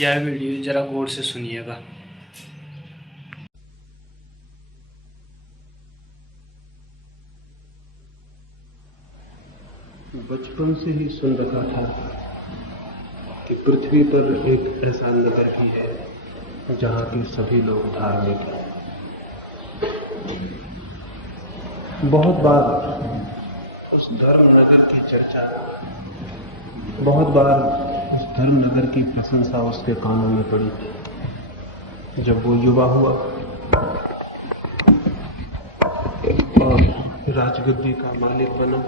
यह वीडियो जरा गौर से सुनिएगा। बचपन से ही सुन रखा था कि पृथ्वी पर एक ऐसा नगर भी है जहां के सभी लोग धार्मिक हैं। बहुत बार उस धर्म नगर की चर्चा, बहुत बार उस धर्म नगर की प्रशंसा उसके कानों में पड़ी। जब वो युवा हुआ और राजगद्दी का मालिक बना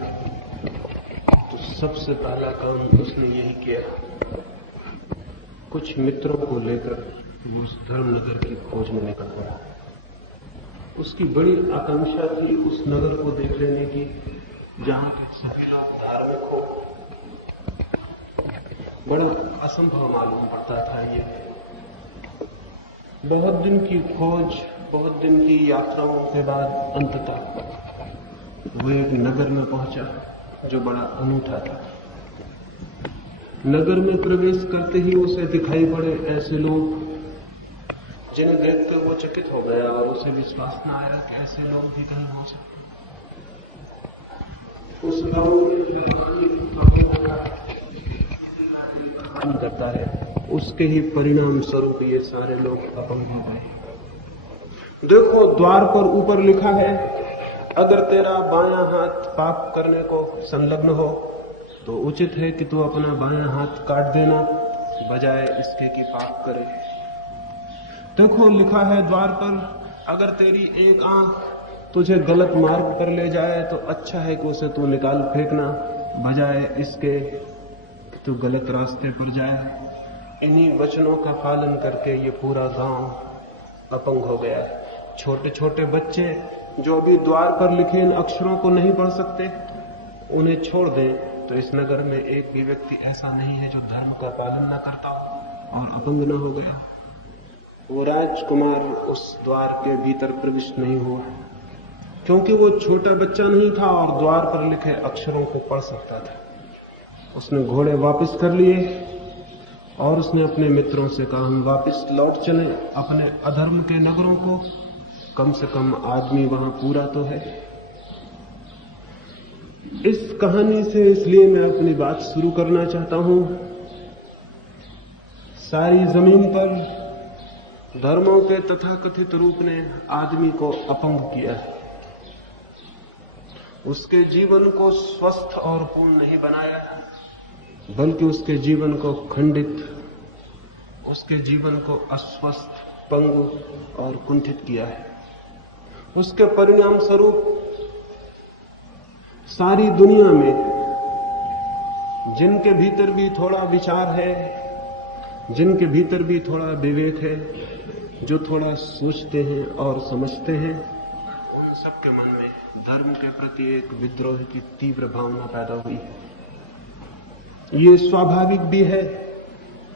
तो सबसे पहला काम उसने यही किया, कुछ मित्रों को लेकर वो उस धर्म नगर की खोज में निकल पड़ा। उसकी बड़ी आकांक्षा थी उस नगर को देख लेने की जहां के सभी लोग धार्मिक हो। बड़ा असंभव मालूम पड़ता था ये। बहुत दिन की खोज, बहुत दिन की यात्राओं के बाद अंततः वो एक नगर में पहुंचा जो बड़ा अनूठा था। नगर में प्रवेश करते ही उसे दिखाई पड़े ऐसे लोग जिन्हें देखकर वो चकित हो गया और उसे विश्वास न आया कि ऐसे लोग भी कहीं हो सकते। उस गांव में काम करता है, उसके ही परिणाम स्वरूप ये सारे लोग अपंग हो गए। देखो, द्वार पर ऊपर लिखा है, अगर तेरा बायां हाथ पाप करने को संलग्न हो तो उचित है कि तू अपना बायां हाथ काट देना बजाय इसके कि पाप करे। देखो, लिखा है द्वार पर, अगर तेरी एक आंख तुझे गलत मार्ग पर ले जाए तो अच्छा है कि उसे तू निकाल फेंकना बजाय इसके तू गलत रास्ते पर जाए। इन्हीं वचनों का पालन करके ये पूरा गांव अपंग हो गया है। छोटे छोटे बच्चे जो अभी द्वार पर लिखे इन अक्षरों को नहीं पढ़ सकते, उन्हें छोड़ दें तो इस नगर में एक भी व्यक्ति ऐसा नहीं है जो धर्म का पालन न करता हो और अपंग न हो गया। वो राजकुमार उस द्वार के भीतर प्रविष्ट नहीं हुआ क्योंकि वो छोटा बच्चा नहीं था और द्वार पर लिखे अक्षरों को पढ़ सकता था। उसने घोड़े वापस कर लिए और उसने अपने मित्रों से कहा, हम वापस लौट चलें अपने अधर्म के नगरों को, कम से कम आदमी वहां पूरा तो है। इस कहानी से इसलिए मैं अपनी बात शुरू करना चाहता हूं। सारी जमीन पर धर्मों के तथाकथित रूप ने आदमी को अपंग किया है। उसके जीवन को स्वस्थ और पूर्ण नहीं बनाया, बल्कि उसके जीवन को खंडित, उसके जीवन को अस्वस्थ, पंगु और कुंठित किया है। उसके परिणाम स्वरूप सारी दुनिया में जिनके भीतर भी थोड़ा विचार है, जिनके भीतर भी थोड़ा विवेक है, जो थोड़ा सोचते हैं और समझते हैं, उन सबके मन में धर्म के प्रति एक विद्रोह की तीव्र भावना पैदा हुई है। ये स्वाभाविक भी है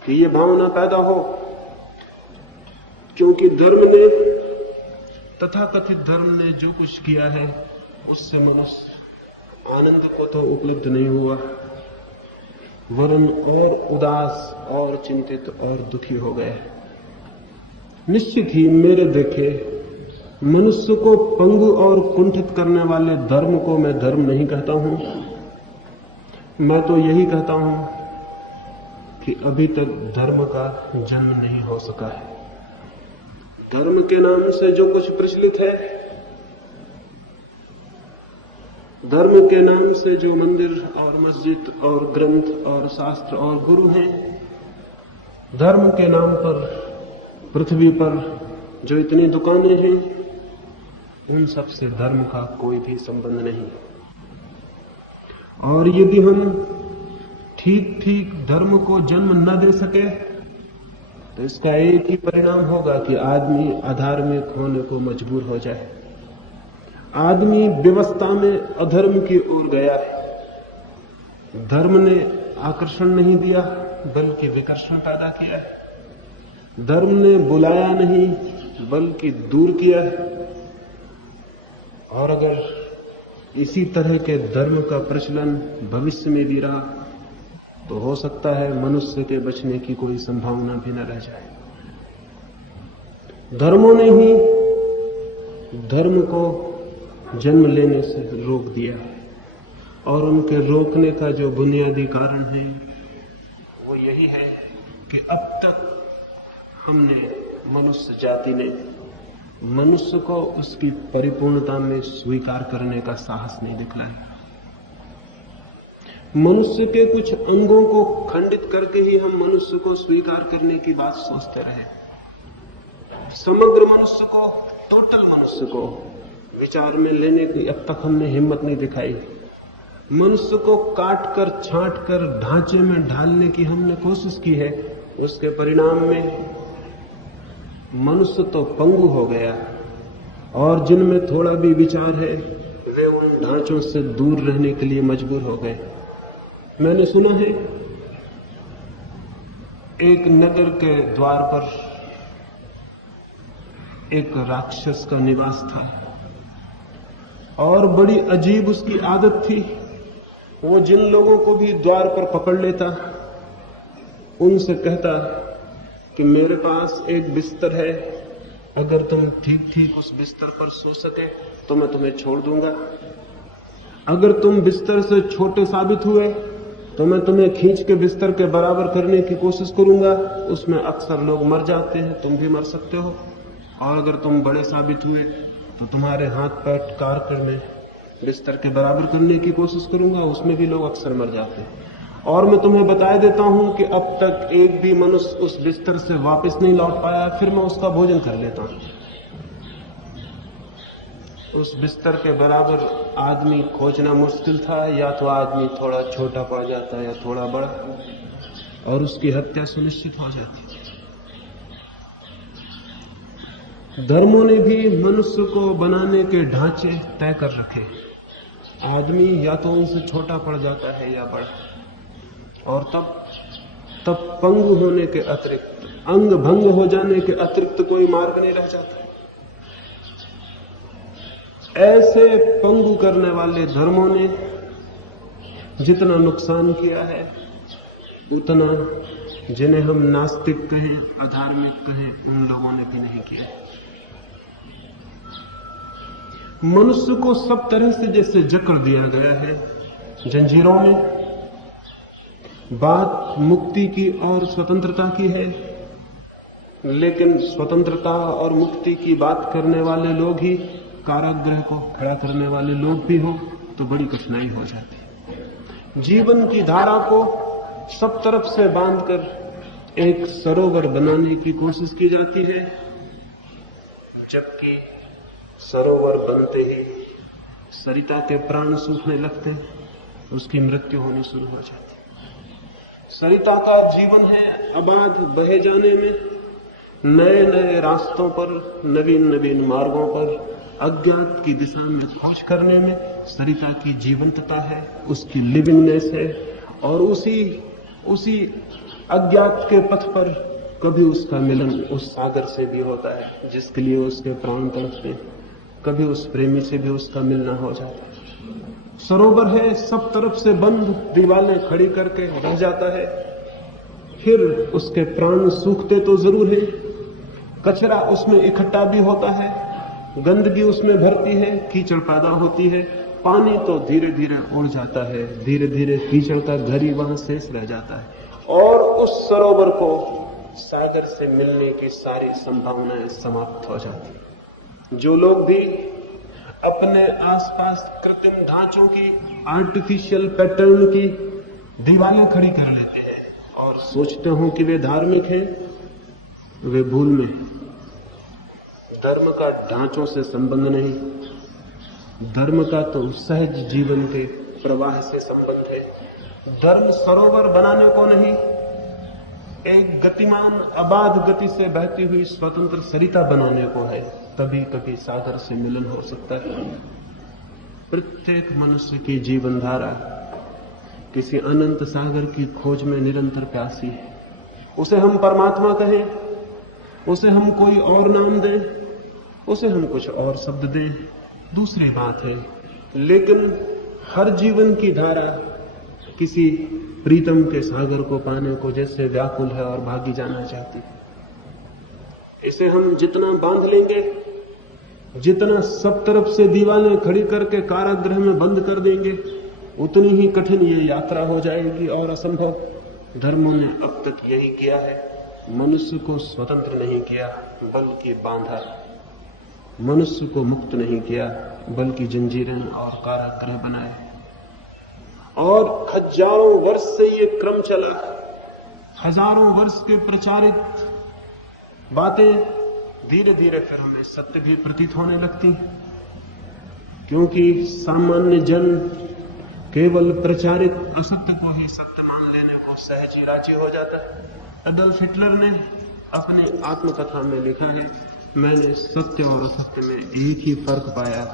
कि ये भावना पैदा हो, क्योंकि धर्म ने, तथाकथित धर्म ने जो कुछ किया है उससे मनुष्य आनंद को तो उपलब्ध नहीं हुआ, वरन और उदास और चिंतित और दुखी हो गए। निश्चित ही मेरे देखे मनुष्य को पंगु और कुंठित करने वाले धर्म को मैं धर्म नहीं कहता हूं। मैं तो यही कहता हूं कि अभी तक धर्म का जन्म नहीं हो सका है। धर्म के नाम से जो कुछ प्रचलित है, धर्म के नाम से जो मंदिर और मस्जिद और ग्रंथ और शास्त्र और गुरु हैं, धर्म के नाम पर पृथ्वी पर जो इतनी दुकानें हैं, उन सब से धर्म का कोई भी संबंध नहीं। और यदि हम ठीक ठीक धर्म को जन्म न दे सके तो इसका एक ही परिणाम होगा कि आदमी अधार्मिक होने को मजबूर हो जाए। आदमी व्यवस्था में अधर्म की ओर गया है। धर्म ने आकर्षण नहीं दिया बल्कि विकर्षण पैदा किया है। धर्म ने बुलाया नहीं बल्कि दूर किया है। और अगर इसी तरह के धर्म का प्रचलन भविष्य में भी रहा तो हो सकता है मनुष्य के बचने की कोई संभावना भी न रह जाए। धर्मों ने ही धर्म को जन्म लेने से रोक दिया, और उनके रोकने का जो बुनियादी कारण है वो यही है कि अब तक हमने, मनुष्य जाति ने मनुष्य को उसकी परिपूर्णता में स्वीकार करने का साहस नहीं दिखलाया। मनुष्य के कुछ अंगों को खंडित करके ही हम मनुष्य को स्वीकार करने की बात सोचते रहे। समग्र मनुष्य को, टोटल मनुष्य को विचार में लेने की अब तक हमने हिम्मत नहीं दिखाई। मनुष्य को काट कर, छांट कर ढांचे में ढालने की हमने कोशिश की है। उसके परिणाम में मनुष्य तो पंगु हो गया, और जिनमें थोड़ा भी विचार है वे उन ढांचों से दूर रहने के लिए मजबूर हो गए। मैंने सुना है एक नगर के द्वार पर एक राक्षस का निवास था, और बड़ी अजीब उसकी आदत थी। वो जिन लोगों को भी द्वार पर पकड़ लेता, उनसे कहता कि मेरे पास एक बिस्तर है, अगर तुम ठीक ठीक उस बिस्तर पर सो सके तो मैं तुम्हें छोड़ दूंगा। अगर तुम बिस्तर से छोटे साबित हुए तो मैं तुम्हें खींच के बिस्तर के बराबर करने की कोशिश करूंगा। उसमें अक्सर लोग मर जाते हैं, तुम भी मर सकते हो। और अगर तुम बड़े साबित हुए तो तुम्हारे हाथ पैर काट कर मैं बिस्तर के बराबर करने की कोशिश करूंगा, उसमें भी लोग अक्सर मर जाते हैं। और मैं तुम्हें बता देता हूं कि अब तक एक भी मनुष्य उस बिस्तर से वापस नहीं लौट पाया, फिर मैं उसका भोजन कर लेता हूं। उस बिस्तर के बराबर आदमी खोजना मुश्किल था, या तो आदमी थोड़ा छोटा पड़ जाता या थोड़ा बड़ा, और उसकी हत्या सुनिश्चित हो जाती। धर्मों ने भी मनुष्य को बनाने के ढांचे तय कर रखे। आदमी या तो उनसे छोटा पड़ जाता है या बड़ा, और तब पंगु होने के अतिरिक्त, अंग भंग हो जाने के अतिरिक्त कोई मार्ग नहीं रह जाता। ऐसे पंगु करने वाले धर्मों ने जितना नुकसान किया है, उतना जिन्हें हम नास्तिक कहें, अधार्मिक कहें, उन लोगों ने भी नहीं किया। मनुष्य को सब तरह से जैसे जकड़ दिया गया है जंजीरों में। बात मुक्ति की और स्वतंत्रता की है, लेकिन स्वतंत्रता और मुक्ति की बात करने वाले लोग ही कारागृह को खड़ा करने वाले लोग भी हो तो बड़ी कठिनाई हो जाती। जीवन की धारा को सब तरफ से बांधकर एक सरोवर बनाने की कोशिश की जाती है, जबकि सरोवर बनते ही सरिता के प्राण सूखने लगते, उसकी मृत्यु होनी शुरू हो जाती। सरिता का जीवन है अबाध बहे जाने में, नए नए रास्तों पर, नवीन नवीन मार्गों पर, अज्ञात की दिशा में खोज करने में सरिता की जीवंतता है, उसकी लिविंगनेस है। और उसी अज्ञात के पथ पर कभी उसका मिलन उस सागर से भी होता है जिसके लिए उसके प्राण तड़पते, कभी उस प्रेमी से भी उसका मिलना हो जाता है। सरोवर है सब तरफ से बंद, दीवारें खड़ी करके रह जाता है, फिर उसके प्राण सूखते तो जरूर है, कचरा उसमें इकट्ठा भी होता है, गंदगी उसमें भरती है, कीचड़ पैदा होती है, पानी तो धीरे धीरे उड़ जाता है, धीरे धीरे कीचड़ का घर ही वहां शेष रह जाता है, और उस सरोवर को सागर से मिलने की सारी संभावनाएं समाप्त हो जाती हैं। जो लोग भी अपने आसपास कृत्रिम ढांचों की, आर्टिफिशियल पैटर्न की दीवारें खड़ी कर लेते हैं और सोचते हो कि वे धार्मिक हैं, वे भूल में। धर्म का ढांचों से संबंध नहीं, धर्म का तो सहज जीवन के प्रवाह से संबंध है। धर्म सरोवर बनाने को नहीं, एक गतिमान अबाध गति से बहती हुई स्वतंत्र सरिता बनाने को है। कभी कभी सागर से मिलन हो सकता है। प्रत्येक मनुष्य की जीवन धारा किसी अनंत सागर की खोज में निरंतर प्यासी है। उसे हम परमात्मा कहें, उसे हम कोई और नाम दें, उसे हम कुछ और शब्द दें, दूसरी बात है, लेकिन हर जीवन की धारा किसी प्रीतम के सागर को पाने को जैसे व्याकुल है और भागी जाना चाहती है। इसे हम जितना बांध लेंगे, जितना सब तरफ से दीवारें खड़ी करके कारागृह में बंद कर देंगे, उतनी ही कठिन ये यात्रा हो जाएगी और असंभव। धर्मों ने अब तक यही किया है, मनुष्य को स्वतंत्र नहीं किया बल्कि बांधा, मनुष्य को मुक्त नहीं किया बल्कि जंजीरें और कारागृह बनाए। और हजारों वर्ष से ये क्रम चला, हजारों वर्ष के प्रचारित बातें धीरे धीरे फिर हमें सत्य भी प्रतीत होने लगती, क्योंकि सामान्य जन केवल प्रचारित असत्य को ही सत्य मान लेने को सहज ही राजी हो जाता है। एडल्फ हिटलर ने अपने आत्मकथा में लिखा है, मैंने सत्य और असत्य में एक ही फर्क पाया,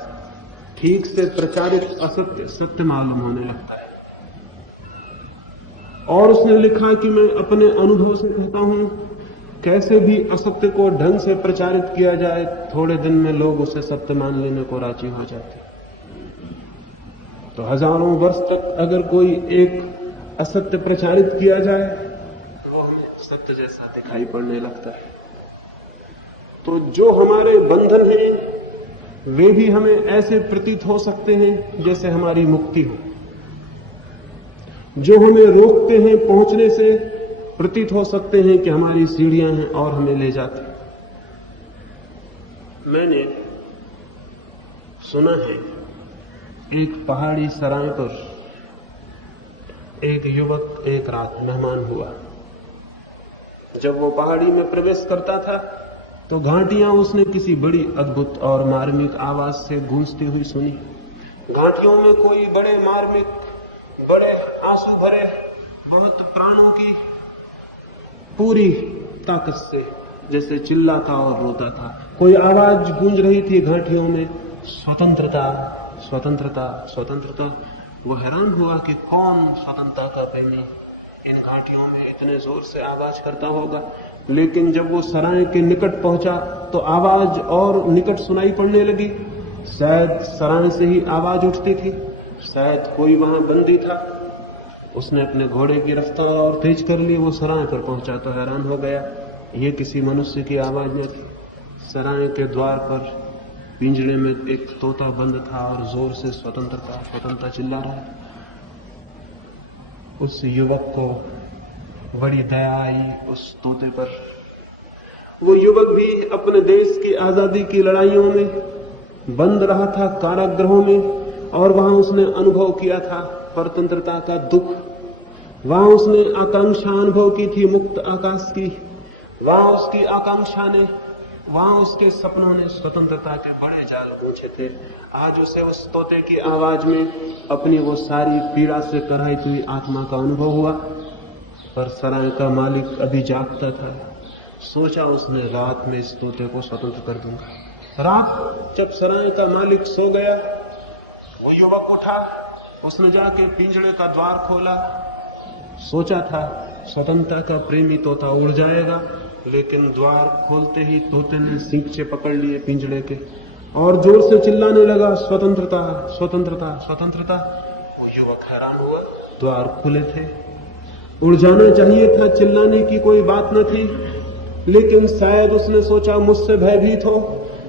ठीक से प्रचारित असत्य सत्य मालूम होने लगता है। और उसने लिखा कि मैं अपने अनुभव से कहता हूं, कैसे भी असत्य को ढंग से प्रचारित किया जाए, थोड़े दिन में लोग उसे सत्य मान लेने को राजी हो जाते। तो हजारों वर्ष तक अगर कोई एक असत्य प्रचारित किया जाए तो वो हमें सत्य जैसा दिखाई पड़ने लगता है। तो जो हमारे बंधन हैं वे भी हमें ऐसे प्रतीत हो सकते हैं जैसे हमारी मुक्ति हो, जो हमें रोकते हैं पहुंचने से प्रतीत हो सकते हैं कि हमारी सीढ़ियां हैं और हमें ले जाते हैं। मैंने सुना है एक पहाड़ी सराय पर एक युवक एक रात मेहमान हुआ। जब वो पहाड़ी में प्रवेश करता था तो घाटियां उसने किसी बड़ी अद्भुत और मार्मिक आवाज से गूंजती हुई सुनी। घाटियों में कोई बड़े मार्मिक, बड़े आंसू भरे, बहुत प्राणों की पूरी ताकत से जैसे चिल्लाता और रोता था। कोई आवाज गूंज रही थी घाटियों में, स्वतंत्रता स्वतंत्रता स्वतंत्रता। वो हैरान हुआ कि कौन स्वतंत्रता का प्रेमी इन घाटियों में इतने जोर से आवाज करता होगा। लेकिन जब वो सराय के निकट पहुंचा तो आवाज और निकट सुनाई पड़ने लगी। शायद सराय से ही आवाज उठती थी, शायद कोई वहां बंदी था। उसने अपने घोड़े की रफ्तार और तेज कर ली। वो सराय पर पहुंचा तो हैरान हो गया, ये किसी मनुष्य की आवाज न थी। सराय के द्वार पर पिंजड़े में एक तोता बंद था और जोर से स्वतंत्रता स्वतंत्रता चिल्ला रहा है। उस युवक को बड़ी दया आई उस तोते पर। वो युवक भी अपने देश की आजादी की लड़ाइयों में बंद रहा था, कारागृहों में, और वहां उसने अनुभव किया था परतंत्रता का दुख। वहां उसने आकांक्षा अनुभव की थी मुक्त आकाश की। वहां उसकी आकांक्षा ने, वहां उसके सपनों ने स्वतंत्रता के बड़े जाल पूछे थे। आज उसे उस तोते की आवाज में अपनी वो सारी पीड़ा से कराई हुई आत्मा का अनुभव हुआ। पर सराय का मालिक अभी जागता था। सोचा उसने, रात में इस तोते को स्वतंत्र कर दूंगा। रात जब सराय का मालिक सो गया, वो युवक उठा। उसने जाके पिंजड़े का द्वार खोला। सोचा था स्वतंत्रता का प्रेमी तोता उड़ जाएगा, लेकिन द्वार खोलते ही तोते ने सींचे पकड़ लिए पिंजड़े के और जोर से चिल्लाने लगा, स्वतंत्रता स्वतंत्रता स्वतंत्रता। वो युवक हैरान हुआ, द्वार खुले थे, उड़ जाना चाहिए था, चिल्लाने की कोई बात न थी। लेकिन शायद उसने सोचा मुझसे भयभीत हो,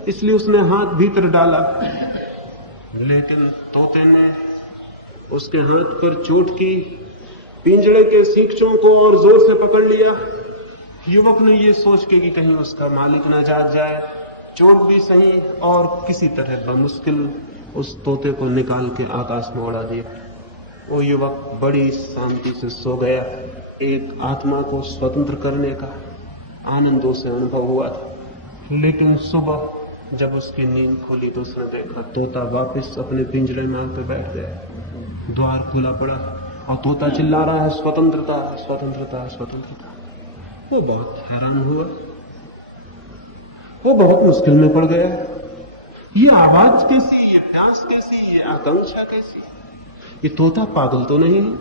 इसलिए उसने हाथ भीतर डाला। लेकिन तोते ने उसके हाथ पर चोट की, पिंजड़े के सींचों को और जोर से पकड़ लिया। युवक ने ये सोच के कि कहीं उसका मालिक ना जाग जाए, चोट भी सही और किसी तरह बमुश्किल उस तोते को निकाल के आकाश में उड़ा दिया। वो युवक बड़ी शांति से सो गया। एक आत्मा को स्वतंत्र करने का आनंद उसे अनुभव हुआ था। लेकिन सुबह जब उसकी नींद खुली तो उसने देखा तोता वापस अपने पिंजरे में आकर बैठ गया। द्वार खुला पड़ा और तोता चिल्ला रहा है, स्वतंत्रता स्वतंत्रता स्वतंत्रता। वो बहुत हैरान हुआ, वो बहुत मुश्किल में पड़ गया। ये आवाज कैसी, ये प्यास कैसी, ये आकांक्षा कैसी? ये तोता पागल तो नहीं है?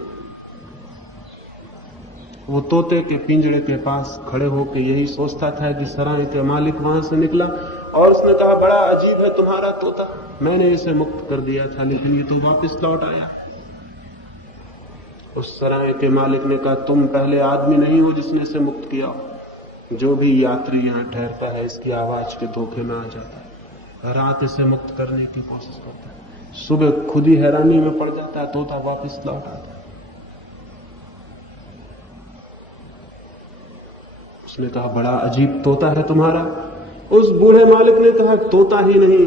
वो तोते के पिंजड़े के पास खड़े होकर यही सोचता था कि सराय के मालिक वहां से निकला और उसने कहा, बड़ा अजीब है तुम्हारा तोता, मैंने इसे मुक्त कर दिया था लेकिन ये तो वापस लौट आया। उस सराय के मालिक ने कहा, तुम पहले आदमी नहीं हो जिसने इसे मुक्त किया। जो भी यात्री यहाँ ठहरता है इसकी आवाज के धोखे में आ जाता है, रात इसे मुक्त करने की कोशिश करता है, सुबह खुद ही हैरानी में पड़ जाता है, तोता वापस लौट आता है। उसने कहा, बड़ा अजीब तोता है तुम्हारा। उस बूढ़े मालिक ने कहा, तोता ही नहीं,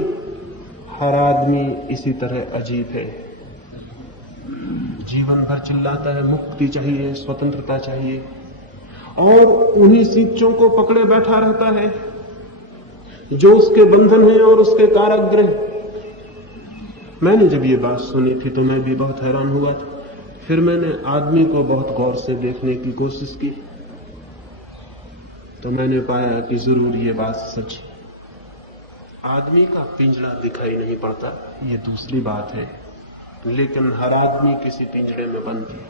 हर आदमी इसी तरह अजीब है। जीवन भर चिल्लाता है मुक्ति चाहिए, स्वतंत्रता चाहिए, और उन्हीं सींचों को पकड़े बैठा रहता है जो उसके बंधन है और उसके कारागृह। मैंने जब ये बात सुनी थी तो मैं भी बहुत हैरान हुआ था। फिर मैंने आदमी को बहुत गौर से देखने की कोशिश की तो मैंने पाया कि जरूर ये बात सच है। आदमी का पिंजड़ा दिखाई नहीं पड़ता, ये दूसरी बात है, लेकिन हर आदमी किसी पिंजड़े में बंद है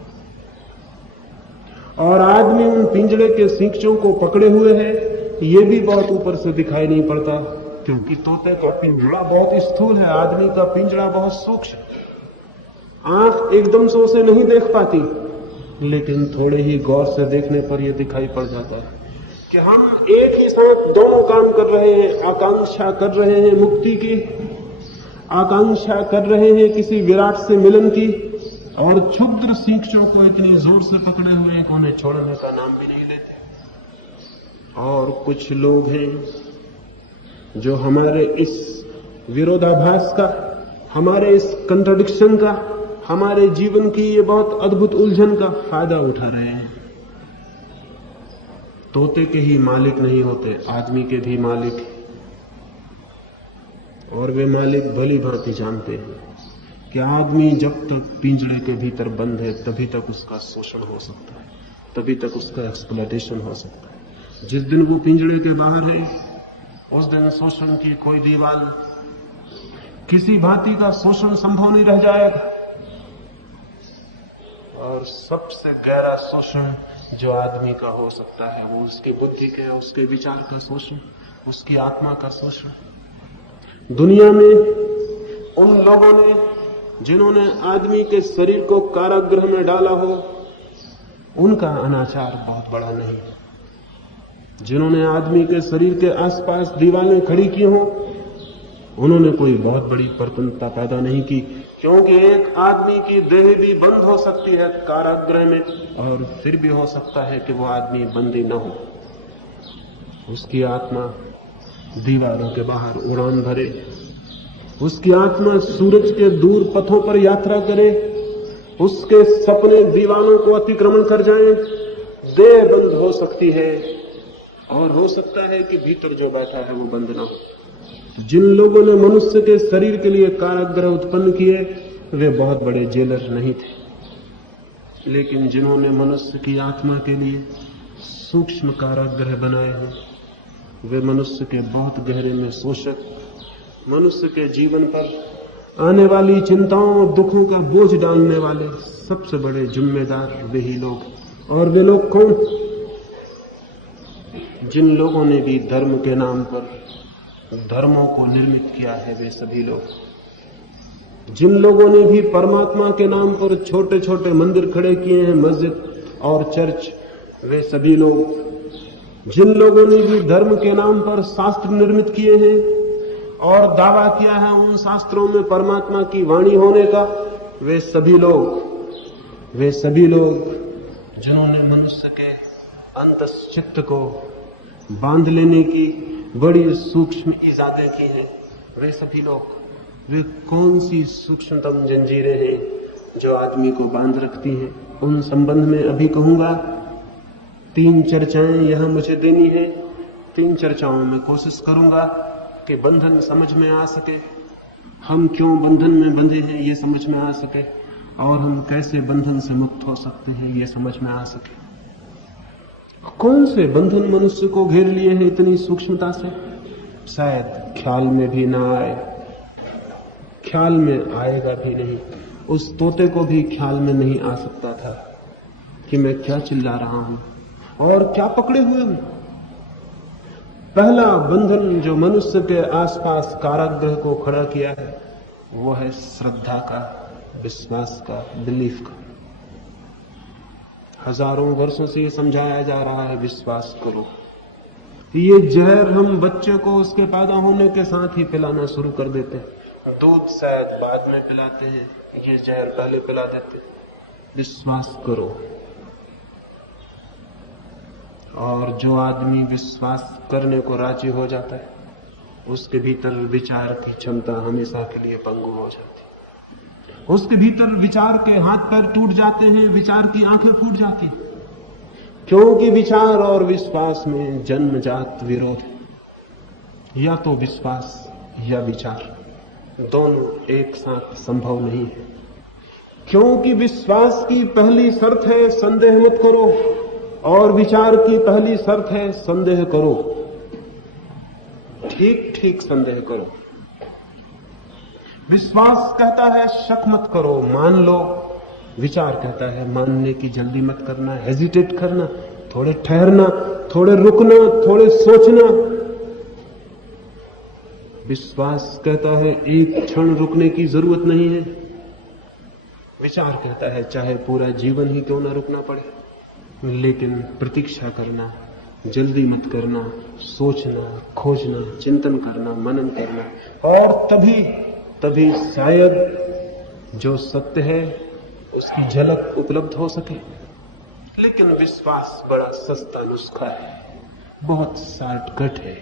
और आदमी उन पिंजड़े के सींचों को पकड़े हुए है। ये भी बहुत ऊपर से दिखाई नहीं पड़ता, क्योंकि तोते का पिंजड़ा बहुत स्थूल है, आदमी का पिंजड़ा बहुत सूक्ष्म। आंख एकदम से उसे नहीं देख पाती, लेकिन थोड़े ही गौर से देखने पर यह दिखाई पड़ जाता है कि हम एक ही साथ दोनों काम कर रहे हैं। आकांक्षा कर रहे हैं मुक्ति की, आकांक्षा कर रहे हैं किसी विराट से मिलन की, और क्षुद्र सींचों को इतनी जोर से पकड़े हुए हैं कि उन्हें छोड़ने का नाम भी नहीं लेते। और कुछ लोग हैं जो हमारे इस विरोधाभास का, हमारे इस कंट्राडिक्शन का, हमारे जीवन की ये बहुत अद्भुत उलझन का फायदा उठा रहे हैं। तोते के ही मालिक नहीं होते, आदमी के भी मालिक हैं, और वे मालिक भली भांति जानते हैं कि आदमी जब तक पिंजड़े के भीतर बंद है तभी तक उसका शोषण हो सकता है, तभी तक उसका एक्सप्लॉयटेशन हो सकता है। जिस दिन वो पिंजड़े के बाहर है उस दिन शोषण की कोई दीवार, किसी भांति का शोषण संभव नहीं रह जाएगा। और सबसे गहरा शोषण जो आदमी का हो सकता है वो उसकी बुद्धि के, उसके विचार का शोषण, उसकी आत्मा का शोषण। दुनिया में उन लोगों ने जिन्होंने आदमी के शरीर को कारागृह में डाला हो, उनका अनाचार बहुत बड़ा नहीं। जिन्होंने आदमी के शरीर के आसपास दीवारें खड़ी की हो, उन्होंने कोई बहुत बड़ी प्रतनता पैदा नहीं की, क्योंकि एक आदमी की देह भी बंद हो सकती है कारागृह में, और फिर भी हो सकता है कि वो आदमी बंदी न हो, उसकी आत्मा दीवारों के बाहर उड़ान भरे, उसकी आत्मा सूरज के दूर पथों पर यात्रा करे, उसके सपने दीवानों को अतिक्रमण कर जाएं। देह बंद हो सकती है और हो सकता है कि भीतर जो बैठा है वो बंद ना हो। जिन लोगों ने मनुष्य के शरीर के लिए कारागृह उत्पन्न किए वे बहुत बड़े जेलर नहीं थे, लेकिन जिन्होंने मनुष्य की आत्मा के लिए सूक्ष्म कारागृह बनाए हैं वे मनुष्य के बहुत गहरे में शोषक, मनुष्य के जीवन पर आने वाली चिंताओं और दुखों का बोझ डालने वाले सबसे बड़े जिम्मेदार वे ही लोग। और वे लोग कौन? जिन लोगों ने भी धर्म के नाम पर धर्मों को निर्मित किया है वे सभी लोग। जिन लोगों ने भी परमात्मा के नाम पर छोटे छोटे मंदिर खड़े किए हैं, मस्जिद और चर्च, वे सभी लोग। जिन लोगों ने भी धर्म के नाम पर शास्त्र निर्मित किए हैं और दावा किया है उन शास्त्रों में परमात्मा की वाणी होने का, वे सभी लोग। वे सभी लोग जिन्होंने मनुष्य के अंतश्चित्त को बांध लेने की बड़ी सूक्ष्म इजादें की हैं, वे सभी लोग। वे कौन सी सूक्ष्मतम जंजीरें हैं जो आदमी को बांध रखती हैं? उन संबंध में अभी कहूंगा। 3 चर्चाएं यहां मुझे देनी है। 3 चर्चाओं में कोशिश करूंगा कि बंधन समझ में आ सके, हम क्यों बंधन में बंधे हैं ये समझ में आ सके, और हम कैसे बंधन से मुक्त हो सकते हैं ये समझ में आ सके। कौन से बंधन मनुष्य को घेर लिए हैं इतनी सूक्ष्मता से? शायद ख्याल में भी ना आए, ख्याल में आएगा भी नहीं। उस तोते को भी ख्याल में नहीं आ सकता था कि मैं क्या चिल्ला रहा हूं और क्या पकड़े हुए हूं। पहला बंधन जो मनुष्य के आसपास कारागृह को खड़ा किया है वो है श्रद्धा का, विश्वास का, बिलीफ का। हजारों वर्षों से ये समझाया जा रहा है, विश्वास करो। ये जहर हम बच्चे को उसके पैदा होने के साथ ही पिलाना शुरू कर देते हैं। दूध शायद बाद में पिलाते हैं, ये जहर पहले पिला देते हैं। विश्वास करो। और जो आदमी विश्वास करने को राजी हो जाता है, उसके भीतर विचार की क्षमता हमेशा के लिए पंगु हो जाती है। उसके भीतर विचार के हाथ पैर टूट जाते हैं, विचार की आंखें फूट जाती हैं, क्योंकि विचार और विश्वास में जन्मजात विरोध है। या तो विश्वास या विचार, दोनों एक साथ संभव नहीं है। क्योंकि विश्वास की पहली शर्त है संदेह मत करो, और विचार की पहली शर्त है संदेह करो। ठीक ठीक संदेह करो। विश्वास कहता है शक मत करो, मान लो। विचार कहता है मानने की जल्दी मत करना, हेजिटेट करना, थोड़े ठहरना, थोड़े रुकना, थोड़े सोचना। विश्वास कहता है एक क्षण रुकने की जरूरत नहीं है। विचार कहता है चाहे पूरा जीवन ही क्यों ना रुकना पड़े, लेकिन प्रतीक्षा करना, जल्दी मत करना, सोचना, खोजना, चिंतन करना, मनन करना, और तभी शायद जो सत्य है उसकी झलक उपलब्ध हो सके। लेकिन विश्वास बड़ा सस्ता नुस्खा है, बहुत शॉर्टकट है,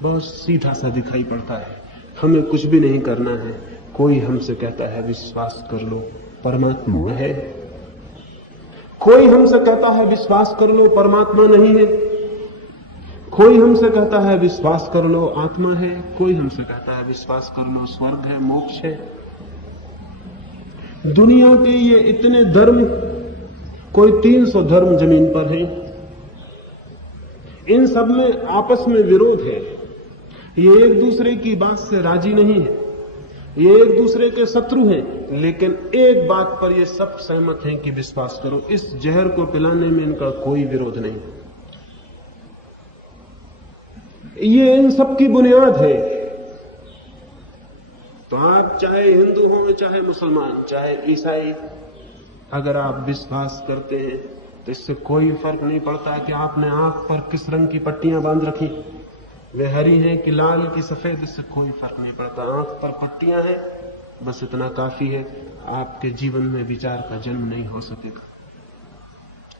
बहुत सीधा सा दिखाई पड़ता है। हमें कुछ भी नहीं करना है। कोई हमसे कहता है विश्वास कर लो, परमात्मा है। कोई हमसे कहता है विश्वास कर लो, परमात्मा नहीं है। कोई हमसे कहता है विश्वास कर लो, आत्मा है। कोई हमसे कहता है विश्वास कर लो, स्वर्ग है, मोक्ष है। दुनिया के ये इतने धर्म, कोई 300 धर्म जमीन पर हैं। इन सब में आपस में विरोध है। ये एक दूसरे की बात से राजी नहीं है, ये एक दूसरे के शत्रु हैं, लेकिन एक बात पर ये सब सहमत हैं कि विश्वास करो। इस जहर को पिलाने में इनका कोई विरोध नहीं। ये इन सब की बुनियाद है। तो आप चाहे हिंदू हो, चाहे मुसलमान, चाहे ईसाई, अगर आप विश्वास करते हैं तो इससे कोई फर्क नहीं पड़ता कि आपने आंख पर किस रंग की पट्टियां बांध रखी, वे हरी हैं कि लाल की सफेद, इससे कोई फर्क नहीं पड़ता। आंख पर पट्टियां हैं, बस इतना काफी है। आपके जीवन में विचार का जन्म नहीं हो सकेगा।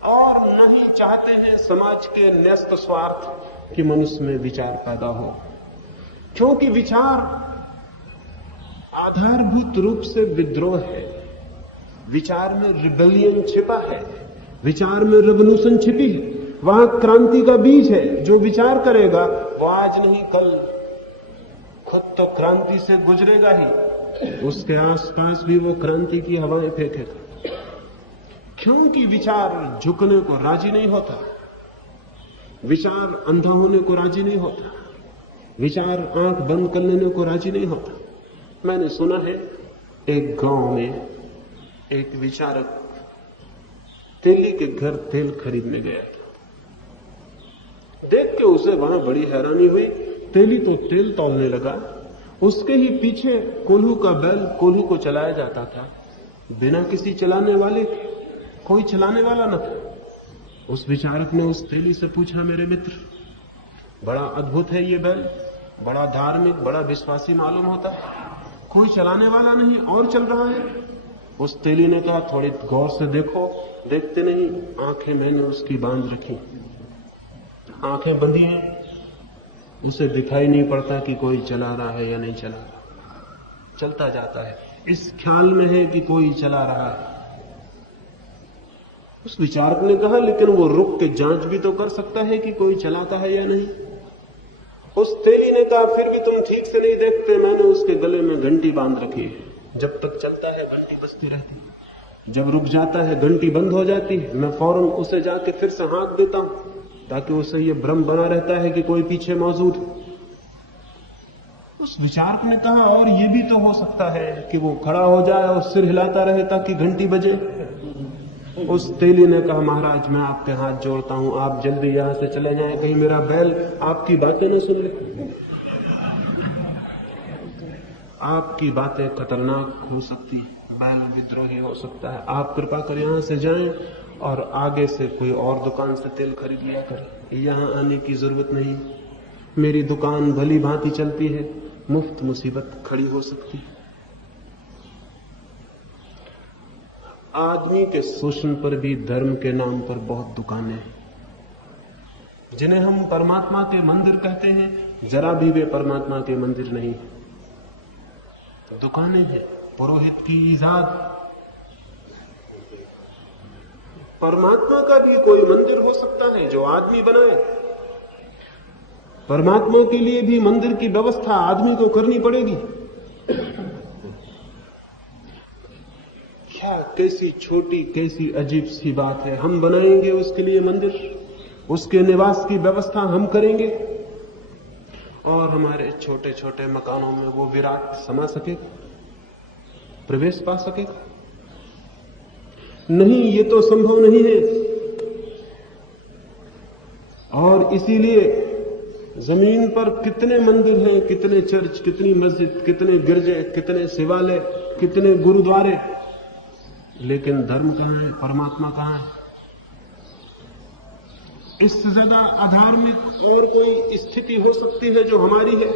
और नहीं चाहते हैं समाज के न्यस्त स्वार्थ कि मनुष्य में विचार पैदा हो, क्योंकि विचार आधारभूत रूप से विद्रोह है। विचार में रिबेलियन छिपा है, विचार में रेवोल्यूशन छिपी है। वहां क्रांति का बीज है। जो विचार करेगा वो आज नहीं कल खुद तो क्रांति से गुजरेगा ही, उसके आसपास भी वो क्रांति की हवाएं फेंकेगा। क्योंकि विचार झुकने को राजी नहीं होता, विचार अंधा होने को राजी नहीं होता, विचार आंख बंद कर लेने को राजी नहीं होता। मैंने सुना है एक गांव में एक विचारक तेली के घर तेल खरीदने गया। देख के उसे वहां बड़ी हैरानी हुई। तेली तो तेल तौलने लगा, उसके ही पीछे कोल्हू का बैल कोल्हू को चलाया जाता था, बिना किसी चलाने वाले के। कोई चलाने वाला न था। उस विचारक ने उस तेली से पूछा, मेरे मित्र, बड़ा अद्भुत है ये बैल, बड़ा धार्मिक, बड़ा विश्वासी मालूम होता है, कोई चलाने वाला नहीं और चल रहा है। उस तेली ने कहा, थोड़ी गौर से देखो। देखते नहीं, आंखें मैंने उसकी बांध रखी, आंखें बंधी हैं, उसे दिखाई नहीं पड़ता कि कोई चला रहा है या नहीं चला रहा। चलता जाता है, इस ख्याल में है कि कोई चला रहा है। उस विचारक ने कहा, लेकिन वो रुक के जांच भी तो कर सकता है कि कोई चलाता है या नहीं। उस तेली ने कहा, फिर भी तुम ठीक से नहीं देखते, मैंने उसके गले में घंटी बांध रखी है। जब तक चलता है घंटी बजती रहती है, जब रुक जाता है घंटी बंद हो जाती है। मैं फौरन उसे जाके फिर से हाँक देता हूं, ताकि उसे ये भ्रम बना रहता है कि कोई पीछे मौजूद है। उस विचारक ने कहा, और ये भी तो हो सकता है कि वो खड़ा हो जाए और सिर हिलाता रहे ताकि घंटी बजे। उस तेली ने कहा, महाराज मैं आपके हाथ जोड़ता हूं, आप जल्दी यहां से चले जाएं, कहीं मेरा बैल आपकी बातें न सुन ले। आपकी बातें खतरनाक हो सकती है, बैल विद्रोही हो सकता है, आप कृपा कर यहां से जाएं और आगे से कोई और दुकान से तेल खरीद लिया करे। यहां आने की जरूरत नहीं, मेरी दुकान भली भांति चलती है, मुफ्त मुसीबत खड़ी हो सकती है। आदमी के शोषण पर भी धर्म के नाम पर बहुत दुकानें हैं, जिन्हें हम परमात्मा के मंदिर कहते हैं, जरा भी वे परमात्मा के मंदिर नहीं, दुकानें हैं, पुरोहित की ईजाद। परमात्मा का भी कोई मंदिर हो सकता है जो आदमी बनाए। परमात्मा के लिए भी मंदिर की व्यवस्था आदमी को करनी पड़ेगी। क्या कैसी छोटी, कैसी अजीब सी बात है। हम बनाएंगे उसके लिए मंदिर, उसके निवास की व्यवस्था हम करेंगे, और हमारे छोटे छोटे मकानों में वो विराट समा सकेगा, प्रवेश पा सकेगा? नहीं, ये तो संभव नहीं है। और इसीलिए जमीन पर कितने मंदिर हैं, कितने चर्च, कितनी मस्जिद, कितने गिरजे, कितने शिवालय, कितने गुरुद्वारे, लेकिन धर्म कहां है, परमात्मा कहां है? इससे ज्यादा अधार्मिक और कोई स्थिति हो सकती है जो हमारी है?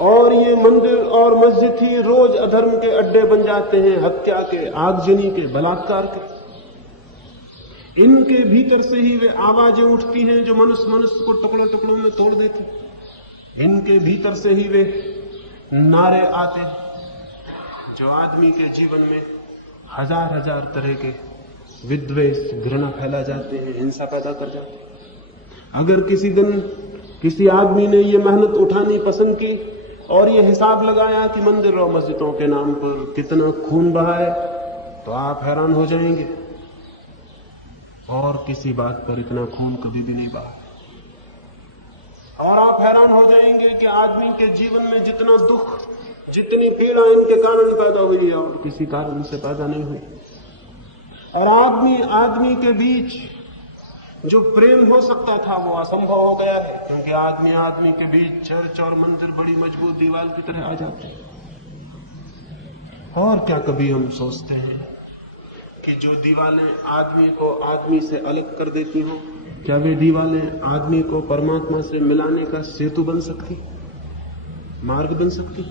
और ये मंदिर और मस्जिद ही रोज अधर्म के अड्डे बन जाते हैं, हत्या के, आगजनी के, बलात्कार के। इनके भीतर से ही वे आवाजें उठती हैं जो मनुष्य को टुकड़ों टुकड़ों में तोड़ देते। इनके भीतर से ही वे नारे आते जो आदमी के जीवन में हजार हजार तरह के विद्वेष, घृणा फैला जाते हैं, हिंसा पैदा कर जाते हैं। अगर किसी दिन किसी आदमी ने ये मेहनत उठानी पसंद की और ये हिसाब लगाया कि मंदिर और मस्जिदों के नाम पर कितना खून बहा है, तो आप हैरान हो जाएंगे। और किसी बात पर इतना खून कभी भी नहीं बहा। और आप हैरान हो जाएंगे कि आदमी के जीवन में जितना दुख, जितनी पीड़ा इनके कारण पैदा हुई है और किसी कारण से पैदा नहीं हुई। और आदमी के बीच जो प्रेम हो सकता था वो असंभव हो गया है, क्योंकि आदमी के बीच चर्च और मंदिर बड़ी मजबूत दीवार की तरह आ जाते हैं। और क्या कभी हम सोचते हैं कि जो दीवारें आदमी को आदमी से अलग कर देती हों, क्या वे दीवारें आदमी को परमात्मा से मिलाने का सेतु बन सकती, मार्ग बन सकती?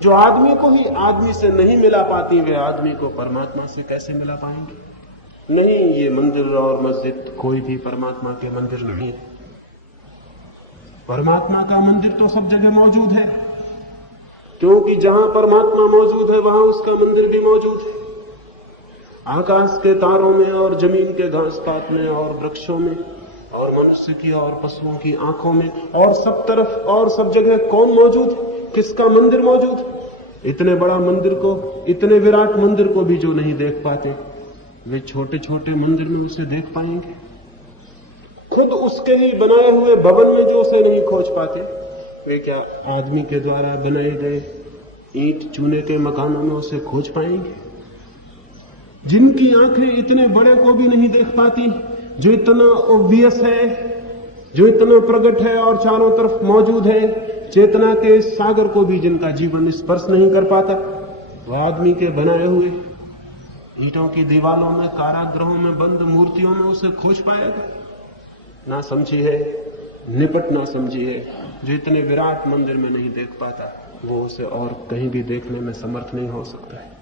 जो आदमी को ही आदमी से नहीं मिला पाती, वे आदमी को परमात्मा से कैसे मिला पाएंगे? नहीं, ये मंदिर और मस्जिद कोई भी परमात्मा के मंदिर नहीं है। परमात्मा का मंदिर तो सब जगह मौजूद है, क्योंकि जहां परमात्मा मौजूद है वहां उसका मंदिर भी मौजूद है। आकाश के तारों में और जमीन के घास पात में और वृक्षों में और मनुष्य की और पशुओं की आंखों में और सब तरफ और सब जगह कौन मौजूद है? किसका मंदिर मौजूद है? इतने बड़ा मंदिर को, इतने विराट मंदिर को भी जो नहीं देख पाते, वे छोटे छोटे मंदिर में उसे देख पाएंगे? खुद उसके ही बनाए हुए भवन में जो उसे नहीं खोज पाते, वे क्या आदमी के द्वारा बनाए गए ईंट चूने के मकानों में उसे खोज पाएंगे? जिनकी आंखें इतने बड़े को भी नहीं देख पाती, जो इतना ऑब्वियस है, जो इतना प्रकट है और चारों तरफ मौजूद है, चेतना के सागर को भी जिनका जीवन स्पर्श नहीं कर पाता, वह आदमी के बनाए हुए ईंटों की दीवारों में, कारागृहों में बंद मूर्तियों में उसे खोज पाएगा? ना समझी है, निपट ना समझी है। जो इतने विराट मंदिर में नहीं देख पाता, वो उसे और कहीं भी देखने में समर्थ नहीं हो सकता है।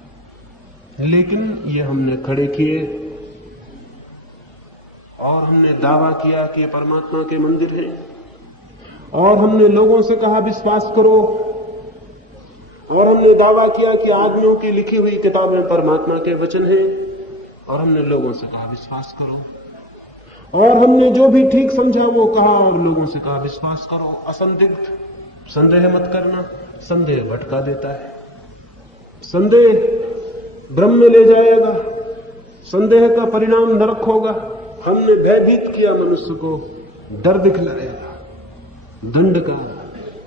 लेकिन ये हमने खड़े किए और हमने दावा किया कि परमात्मा के मंदिर हैं, और हमने लोगों से कहा विश्वास करो, और हमने दावा किया कि आदमियों की लिखी हुई किताबें परमात्मा के वचन हैं, और हमने लोगों से कहा विश्वास करो, और हमने जो भी ठीक समझा वो कहा और लोगों से कहा विश्वास करो। असंदिग्ध, संदेह मत करना, संदेह भटका देता है, संदेह ब्रह्म में ले जाएगा, संदेह का परिणाम नरक होगा। हमने भयभीत किया मनुष्य को, डर दिखलाया, दंड का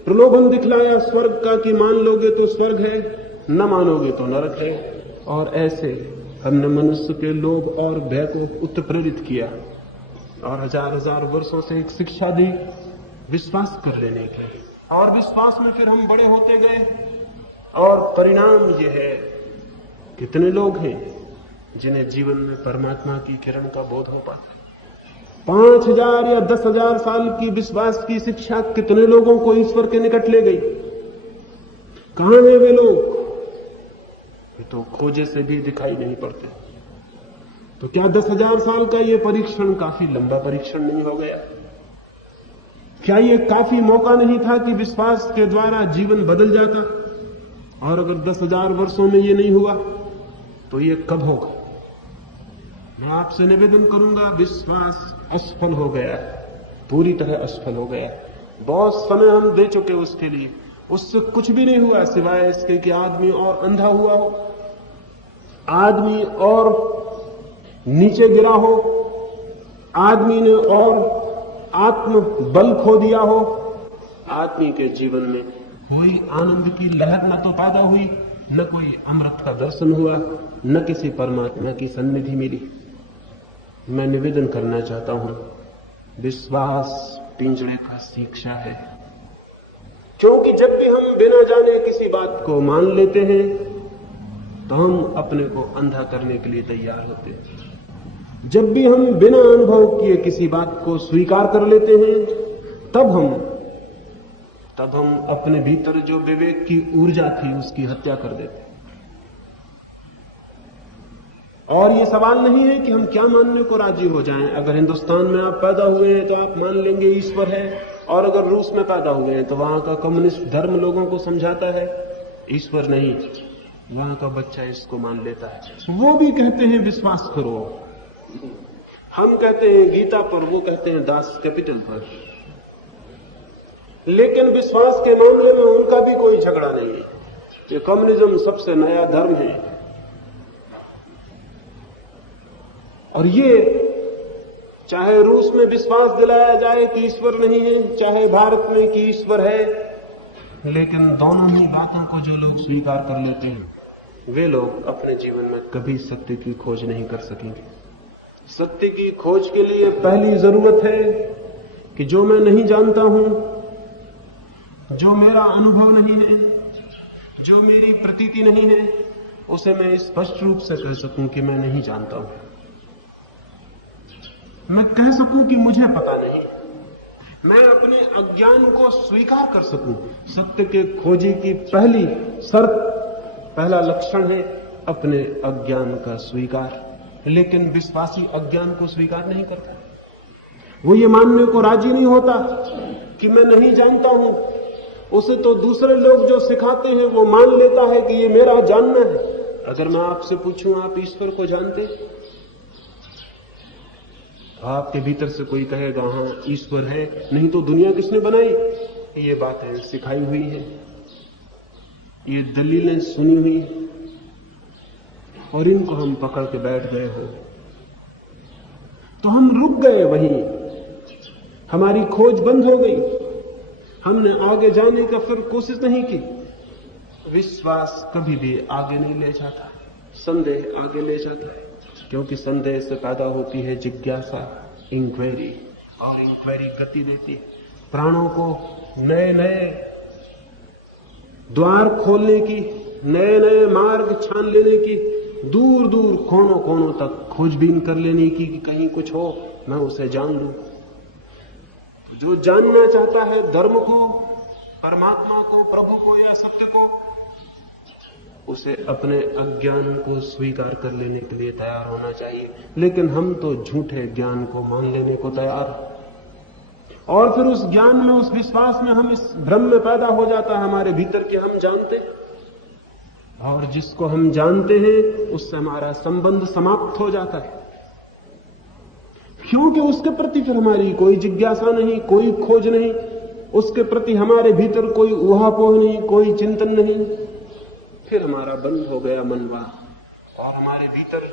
प्रलोभन दिखलाया, स्वर्ग का कि मान लोगे तो स्वर्ग है, न मानोगे तो नरक है। और ऐसे हमने मनुष्य के लोभ और भय को उत्प्रेरित किया और हजार हजार वर्षों से एक शिक्षा दी विश्वास कर लेने की, और विश्वास में फिर हम बड़े होते गए। और परिणाम यह है, कितने लोग हैं जिन्हें जीवन में परमात्मा की किरण का बोध हो पाता। 5,000 या 10,000 साल की विश्वास की शिक्षा कितने लोगों को ईश्वर के निकट ले गई? कहां हैं वे लोग? ये तो खोजे से भी दिखाई नहीं पड़ते। तो क्या 10,000 साल का ये परीक्षण काफी लंबा परीक्षण नहीं हो गया? क्या ये काफी मौका नहीं था कि विश्वास के द्वारा जीवन बदल जाता? और अगर 10,000 वर्षों में ये नहीं हुआ तो ये कब होगा? मैं आपसे निवेदन करूंगा, विश्वास असफल हो गया, पूरी तरह असफल हो गया। बहुत समय हम दे चुके उसके लिए, उससे कुछ भी नहीं हुआ सिवाय इसके कि आदमी और अंधा हुआ हो, आदमी और नीचे गिरा हो, आदमी ने और आत्म बल खो दिया हो। आदमी के जीवन में कोई आनंद की लहर न तो पैदा हुई, न कोई अमृत का दर्शन हुआ, न किसी परमात्मा की सन्निधि मिली। मैं निवेदन करना चाहता हूं, विश्वास पिंजड़े का शिक्षा है, क्योंकि जब भी हम बिना जाने किसी बात को मान लेते हैं तो हम अपने को अंधा करने के लिए तैयार होते हैं। जब भी हम बिना अनुभव किए किसी बात को स्वीकार कर लेते हैं तब हम अपने भीतर जो विवेक की ऊर्जा थी उसकी हत्या कर देते हैं। और ये सवाल नहीं है कि हम क्या मानने को राजी हो जाएं। अगर हिंदुस्तान में आप पैदा हुए हैं तो आप मान लेंगे ईश्वर है, और अगर रूस में पैदा हुए हैं तो वहां का कम्युनिस्ट धर्म लोगों को समझाता है ईश्वर नहीं, वहां का बच्चा इसको मान लेता है। वो भी कहते हैं विश्वास करो, हम कहते हैं गीता पर, वो कहते हैं दास कैपिटल पर। लेकिन विश्वास के मामले में उनका भी कोई झगड़ा नहीं है। ये कम्युनिज्म सबसे नया धर्म है, और ये चाहे रूस में विश्वास दिलाया जाए कि ईश्वर नहीं है, चाहे भारत में कि ईश्वर है, लेकिन दोनों ही बातों को जो लोग स्वीकार कर लेते हैं वे लोग अपने जीवन में कभी सत्य की खोज नहीं कर सकेंगे। सत्य की खोज के लिए पहली जरूरत है कि जो मैं नहीं जानता हूं, जो मेरा अनुभव नहीं है, जो मेरी प्रतीति नहीं है, उसे मैं स्पष्ट रूप से कह सकूं कि मैं नहीं जानता हूं। मैं कह सकूं कि मुझे पता नहीं, मैं अपने अज्ञान को स्वीकार कर सकूं। सत्य के खोजी की पहली शर्त, पहला लक्षण है अपने अज्ञान का स्वीकार। लेकिन विश्वासी अज्ञान को स्वीकार नहीं करता। वो ये मानने को राजी नहीं होता कि मैं नहीं जानता हूं। उसे तो दूसरे लोग जो सिखाते हैं वो मान लेता है कि ये मेरा जानना है। अगर मैं आपसे पूछूं आप ईश्वर को जानते, तो आपके भीतर से कोई कहेगा हां ईश्वर है, नहीं तो दुनिया किसने बनाई? ये बातें सिखाई हुई है, ये दलीलें सुनी हुई है, और इनको हम पकड़ के बैठ गए हो तो हम रुक गए वहीं, हमारी खोज बंद हो गई, हमने आगे जाने का फिर कोशिश नहीं की। विश्वास कभी भी आगे नहीं ले जाता, संदेह आगे ले जाता है, क्योंकि संदेह से पैदा होती है जिज्ञासा, इंक्वायरी, और इंक्वायरी गति देती है प्राणों को नए नए द्वार खोलने की, नए नए मार्ग छान लेने की, दूर दूर कोनों कोनों तक खोजबीन कर लेने की कि कहीं कुछ हो मैं उसे जान लूं। जो जानना चाहता है धर्म को, परमात्मा को, प्रभु को या सत्य को, उसे अपने अज्ञान को स्वीकार कर लेने के लिए तैयार होना चाहिए। लेकिन हम तो झूठे ज्ञान को मान लेने को तैयार हैं, और फिर उस ज्ञान में, उस विश्वास में हम इस भ्रम में पैदा हो जाता है हमारे भीतर के हम जानते हैं, और जिसको हम जानते हैं उससे हमारा संबंध समाप्त हो जाता है, क्योंकि उसके प्रति फिर हमारी कोई जिज्ञासा नहीं, कोई खोज नहीं, उसके प्रति हमारे भीतर कोई ऊहापोह नहीं, कोई चिंतन नहीं। फिर हमारा बंद हो गया मनवा, और हमारे भीतर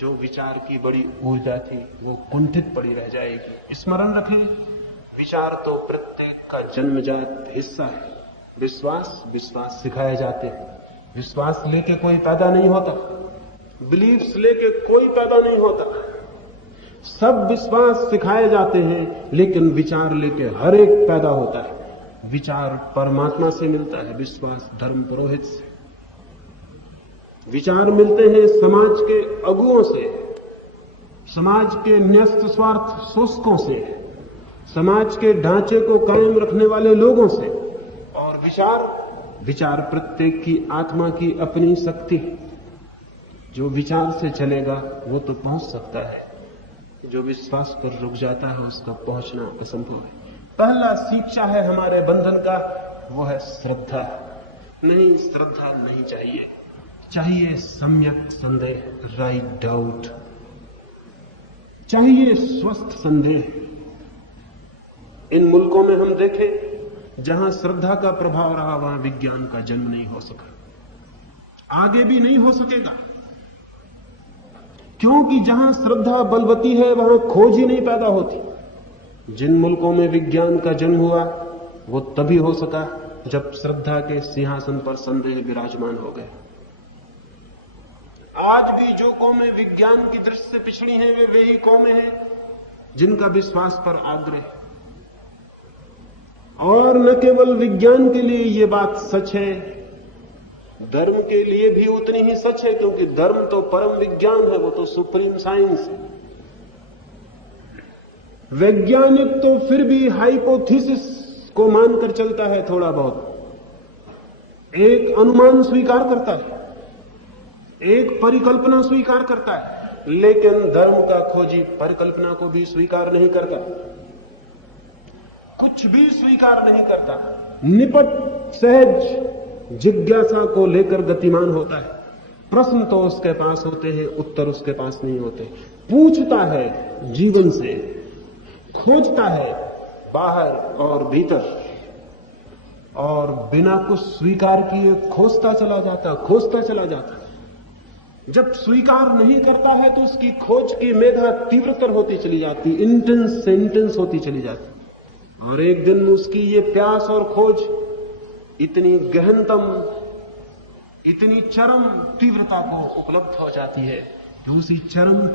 जो विचार की बड़ी ऊर्जा थी वो कुंठित पड़ी रह जाएगी। स्मरण रखें, विचार तो प्रत्येक का जन्मजात हिस्सा है। विश्वास सिखाए जाते हैं, विश्वास लेके कोई पैदा नहीं होता, बिलीव्स लेके कोई पैदा नहीं होता। सब विश्वास सिखाए जाते हैं, लेकिन विचार लेके हर एक पैदा होता है। विचार परमात्मा से मिलता है, विश्वास धर्म पुरोहित से। विचार मिलते हैं समाज के अगुओं से, समाज के न्यस्त स्वार्थ शोषकों से, समाज के ढांचे को कायम रखने वाले लोगों से। और विचार प्रत्येक की आत्मा की अपनी शक्ति। जो विचार से चलेगा वो तो पहुंच सकता है, जो विश्वास पर रुक जाता है उसका पहुंचना असंभव है। पहला शिक्षा है हमारे बंधन का, वो है श्रद्धा। नहीं, श्रद्धा नहीं चाहिए, चाहिए सम्यक संदेह, राइट डाउट, चाहिए स्वस्थ संदेह। इन मुल्कों में हम देखें जहां श्रद्धा का प्रभाव रहा वहां विज्ञान का जन्म नहीं हो सका, आगे भी नहीं हो सकेगा, क्योंकि जहां श्रद्धा बलवती है वहां खोज ही नहीं पैदा होती। जिन मुल्कों में विज्ञान का जन्म हुआ वो तभी हो सका जब श्रद्धा के सिंहासन पर संदेह विराजमान हो गए। आज भी जो कौमें विज्ञान की दृष्टि से पिछड़ी हैं वे वही कौमें हैं जिनका विश्वास पर आग्रह। और न केवल विज्ञान के लिए ये बात सच है, धर्म के लिए भी उतनी ही सच है, क्योंकि धर्म तो परम विज्ञान है, वो तो सुप्रीम साइंस है। वैज्ञानिक तो फिर भी हाइपोथेसिस को मानकर चलता है, थोड़ा बहुत एक अनुमान स्वीकार करता है, एक परिकल्पना स्वीकार करता है, लेकिन धर्म का खोजी परिकल्पना को भी स्वीकार नहीं करता, कुछ भी स्वीकार नहीं करता। निपट सहज जिज्ञासा को लेकर गतिमान होता है। प्रश्न तो उसके पास होते हैं, उत्तर उसके पास नहीं होते। पूछता है जीवन से, खोजता है बाहर और भीतर, और बिना कुछ स्वीकार किए खोजता चला जाता। जब स्वीकार नहीं करता है तो उसकी खोज की मेधा तीव्रतर होती चली जाती, इंटेंस से इंटेंस होती चली जाती, और एक दिन उसकी ये प्यास और खोज इतनी गहनतम, इतनी चरम तीव्रता को उपलब्ध हो जाती है कि उसी चरम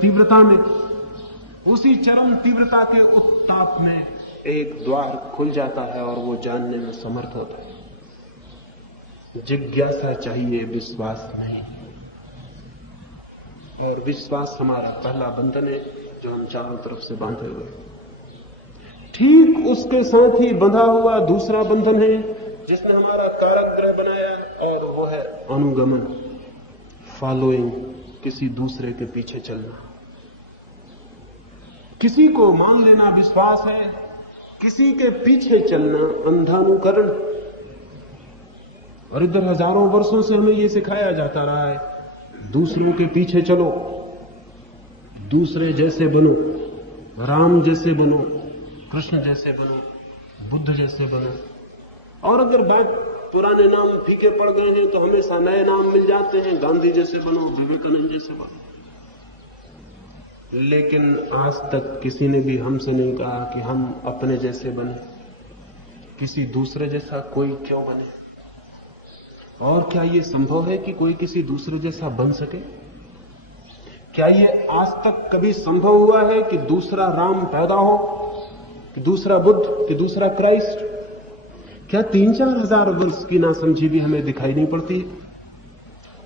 तीव्रता के उत्ताप में एक द्वार खुल जाता है और वो जानने में समर्थ होता है। जिज्ञासा चाहिए, विश्वास नहीं। और विश्वास हमारा पहला बंधन है जो हम चारों तरफ से बांधे हुए। ठीक उसके साथ ही बंधा हुआ दूसरा बंधन है जिसने हमारा कारागृह बनाया, और वो है अनुगमन, फॉलोइंग, किसी दूसरे के पीछे चलना। किसी को मान लेना विश्वास है, किसी के पीछे चलना अंधानुकरण। और इधर हजारों वर्षों से हमें ये सिखाया जाता रहा है, दूसरों के पीछे चलो, दूसरे जैसे बनो, राम जैसे बनो, कृष्ण जैसे बनो, बुद्ध जैसे बनो। और अगर बात पुराने नाम फीके पड़ गए हैं तो हमेशा नए नाम मिल जाते हैं, गांधी जैसे बनो, विवेकानंद जैसे बनो। लेकिन आज तक किसी ने भी हमसे नहीं कहा कि हम अपने जैसे बने, किसी दूसरे जैसा कोई क्यों बने। और क्या ये संभव है कि कोई किसी दूसरे जैसा बन सके? क्या ये आज तक कभी संभव हुआ है कि दूसरा राम पैदा हो, कि दूसरा बुद्ध, कि दूसरा क्राइस्ट? क्या 3-4 हजार वर्ष की नासमझी भी हमें दिखाई नहीं पड़ती?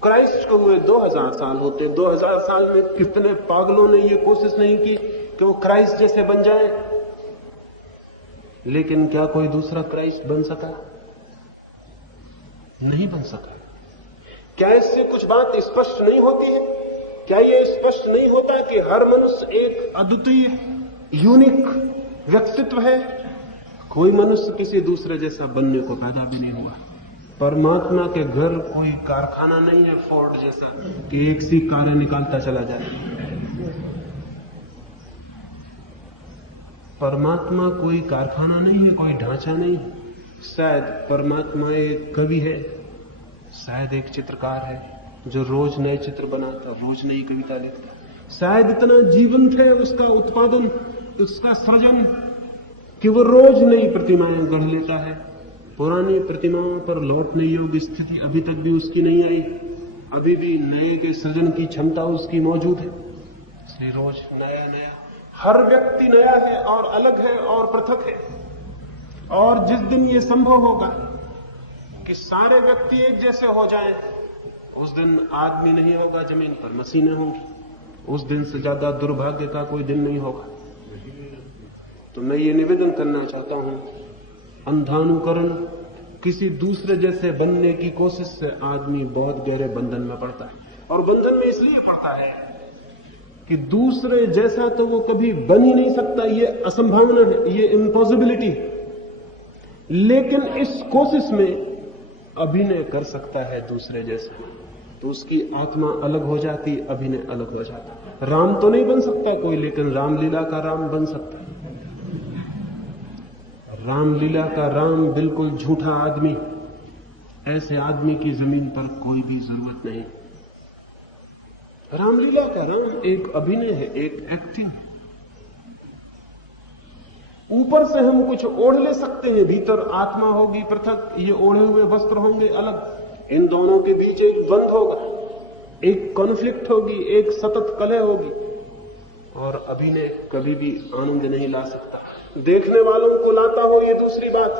क्राइस्ट को हुए 2000 साल होते, 2000 साल में कितने पागलों ने ये कोशिश नहीं की कि वो क्राइस्ट जैसे बन जाए। लेकिन क्या कोई दूसरा क्राइस्ट बन सका? नहीं बन सका। क्या इससे कुछ बात स्पष्ट नहीं होती है? क्या यह स्पष्ट नहीं होता कि हर मनुष्य एक अद्वितीय, यूनिक व्यक्तित्व है? कोई मनुष्य किसी दूसरे जैसा बनने को पैदा भी नहीं हुआ। परमात्मा के घर कोई कारखाना नहीं है फोर्ड जैसा कि एक सी कारें निकालता चला जाए। परमात्मा कोई कारखाना नहीं है, कोई ढांचा नहीं है। शायद परमात्मा एक कवि है, शायद एक चित्रकार है जो रोज नए चित्र बनाता, रोज नई कविता लिखता। शायद इतना जीवंत है उसका उत्पादन, उसका सृजन, कि वो रोज नई प्रतिमाएं गढ़ लेता है। पुरानी प्रतिमाओं पर लौटने योग्य स्थिति अभी तक भी उसकी नहीं आई। अभी भी नए के सृजन की क्षमता उसकी मौजूद है। इसलिए रोज नया नया, हर व्यक्ति नया है और अलग है और पृथक है। और जिस दिन ये संभव होगा कि सारे व्यक्ति एक जैसे हो जाएं, उस दिन आदमी नहीं होगा जमीन पर, मशीनें होंगी। उस दिन से ज्यादा दुर्भाग्य का कोई दिन नहीं होगा। तो मैं ये निवेदन करना चाहता हूं, अंधानुकरण, किसी दूसरे जैसे बनने की कोशिश से आदमी बहुत गहरे बंधन में पड़ता है। और बंधन में इसलिए पड़ता है कि दूसरे जैसा तो वो कभी बन ही नहीं सकता, ये असंभावना है, ये इम्पॉसिबिलिटी है। लेकिन इस कोशिश में अभिनय कर सकता है दूसरे जैसा, तो उसकी आत्मा अलग हो जाती, अभिनय अलग हो जाता। राम तो नहीं बन सकता कोई, लेकिन रामलीला का राम बन सकता है। रामलीला का राम बिल्कुल झूठा आदमी, ऐसे आदमी की जमीन पर कोई भी जरूरत नहीं। रामलीला का राम एक अभिनय है, एक एक्टिंग है। ऊपर से हम कुछ ओढ़ ले सकते हैं, भीतर आत्मा होगी पृथक, ये ओढ़े हुए वस्त्र होंगे अलग। इन दोनों के बीच एक द्वंद होगा, एक कॉन्फ्लिक्ट होगी, एक सतत कलह होगी। और अभिनय कभी भी आनंद नहीं ला सकता। देखने वालों को लाता हो ये दूसरी बात,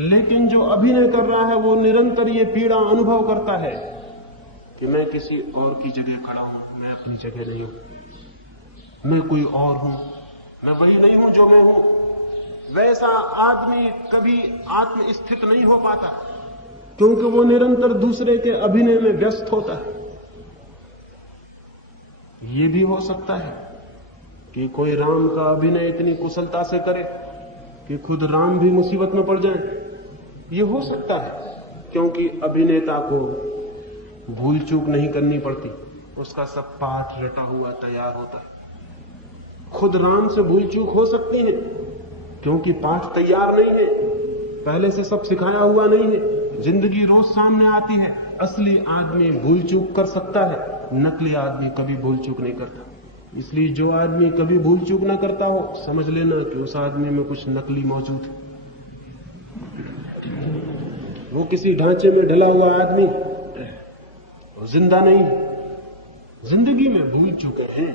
लेकिन जो अभिनय कर रहा है वो निरंतर ये पीड़ा अनुभव करता है कि मैं किसी और की जगह खड़ा हूं, मैं अपनी जगह नहीं हूं, मैं कोई और हूं, मैं वही नहीं हूं जो मैं हूं। वैसा आदमी कभी आत्म स्थित नहीं हो पाता, क्योंकि वो निरंतर दूसरे के अभिनय में व्यस्त होता है। ये भी हो सकता है कि कोई राम का अभिनय इतनी कुशलता से करे कि खुद राम भी मुसीबत में पड़ जाए। ये हो सकता है, क्योंकि अभिनेता को भूल चूक नहीं करनी पड़ती, उसका सब पाठ रटा हुआ तैयार होता है। खुद राम से भूल चूक हो सकती है, क्योंकि पाठ तैयार नहीं है, पहले से सब सिखाया हुआ नहीं है। जिंदगी रोज सामने आती है। असली आदमी भूल चूक कर सकता है, नकली आदमी कभी भूल चूक नहीं करता। इसलिए जो आदमी कभी भूल चूक ना करता हो, समझ लेना कि उस आदमी में कुछ नकली मौजूद है। वो किसी ढांचे में ढला हुआ आदमी वो जिंदा नहीं, जिंदगी में भूल चुके हैं।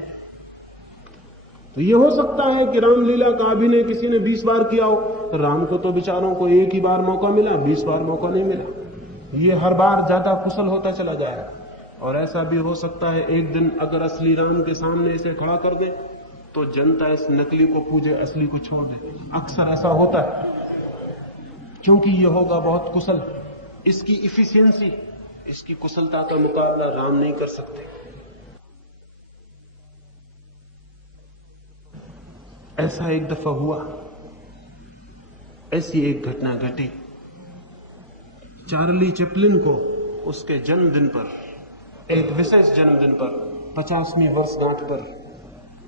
तो ये हो सकता है कि रामलीला का अभिनय किसी ने 20 बार किया हो। राम को तो बेचारों को एक ही बार मौका मिला, 20 बार मौका नहीं मिला। ये हर बार ज्यादा कुशल होता चला जाएगा। और ऐसा भी हो सकता है एक दिन अगर असली राम के सामने इसे खड़ा कर दे तो जनता इस नकली को पूजे, असली को छोड़ दे। अक्सर ऐसा होता है, क्योंकि ये होगा बहुत कुशल। इसकी इफिशियंसी, इसकी कुशलता का मुकाबला राम नहीं कर सकते। ऐसा एक दफा हुआ, ऐसी एक घटना घटी। चार्ली चैपलिन को उसके जन्मदिन पर, एक विशेष जन्मदिन पर, 50वीं वर्षगांठ पर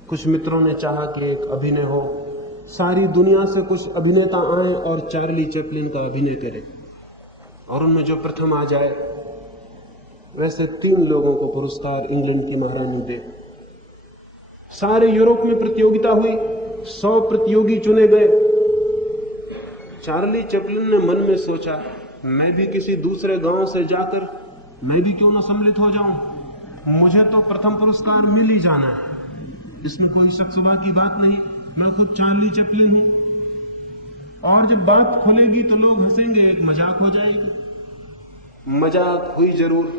कुछ मित्रों ने चाहा कि एक अभिनय हो, सारी दुनिया से कुछ अभिनेता आए और चार्ली चैपलिन का अभिनय करें, और उनमें जो प्रथम आ जाए। वैसे 3 लोगों को पुरस्कार इंग्लैंड की महारानी दे। सारे यूरोप में प्रतियोगिता हुई, 100 प्रतियोगी चुने गए। चार्ली चैपलिन ने मन में सोचा, मैं भी किसी दूसरे गांव से जाकर मैं भी क्यों न सम्मिलित हो जाऊं, मुझे तो प्रथम पुरस्कार मिल ही जाना है, इसमें कोई शक शुबा की बात नहीं, मैं खुद चार्ली चैपलिन हूं। और जब बात खुलेगी तो लोग हंसेंगे, एक मजाक हो जाएगी। मजाक हुई जरूर,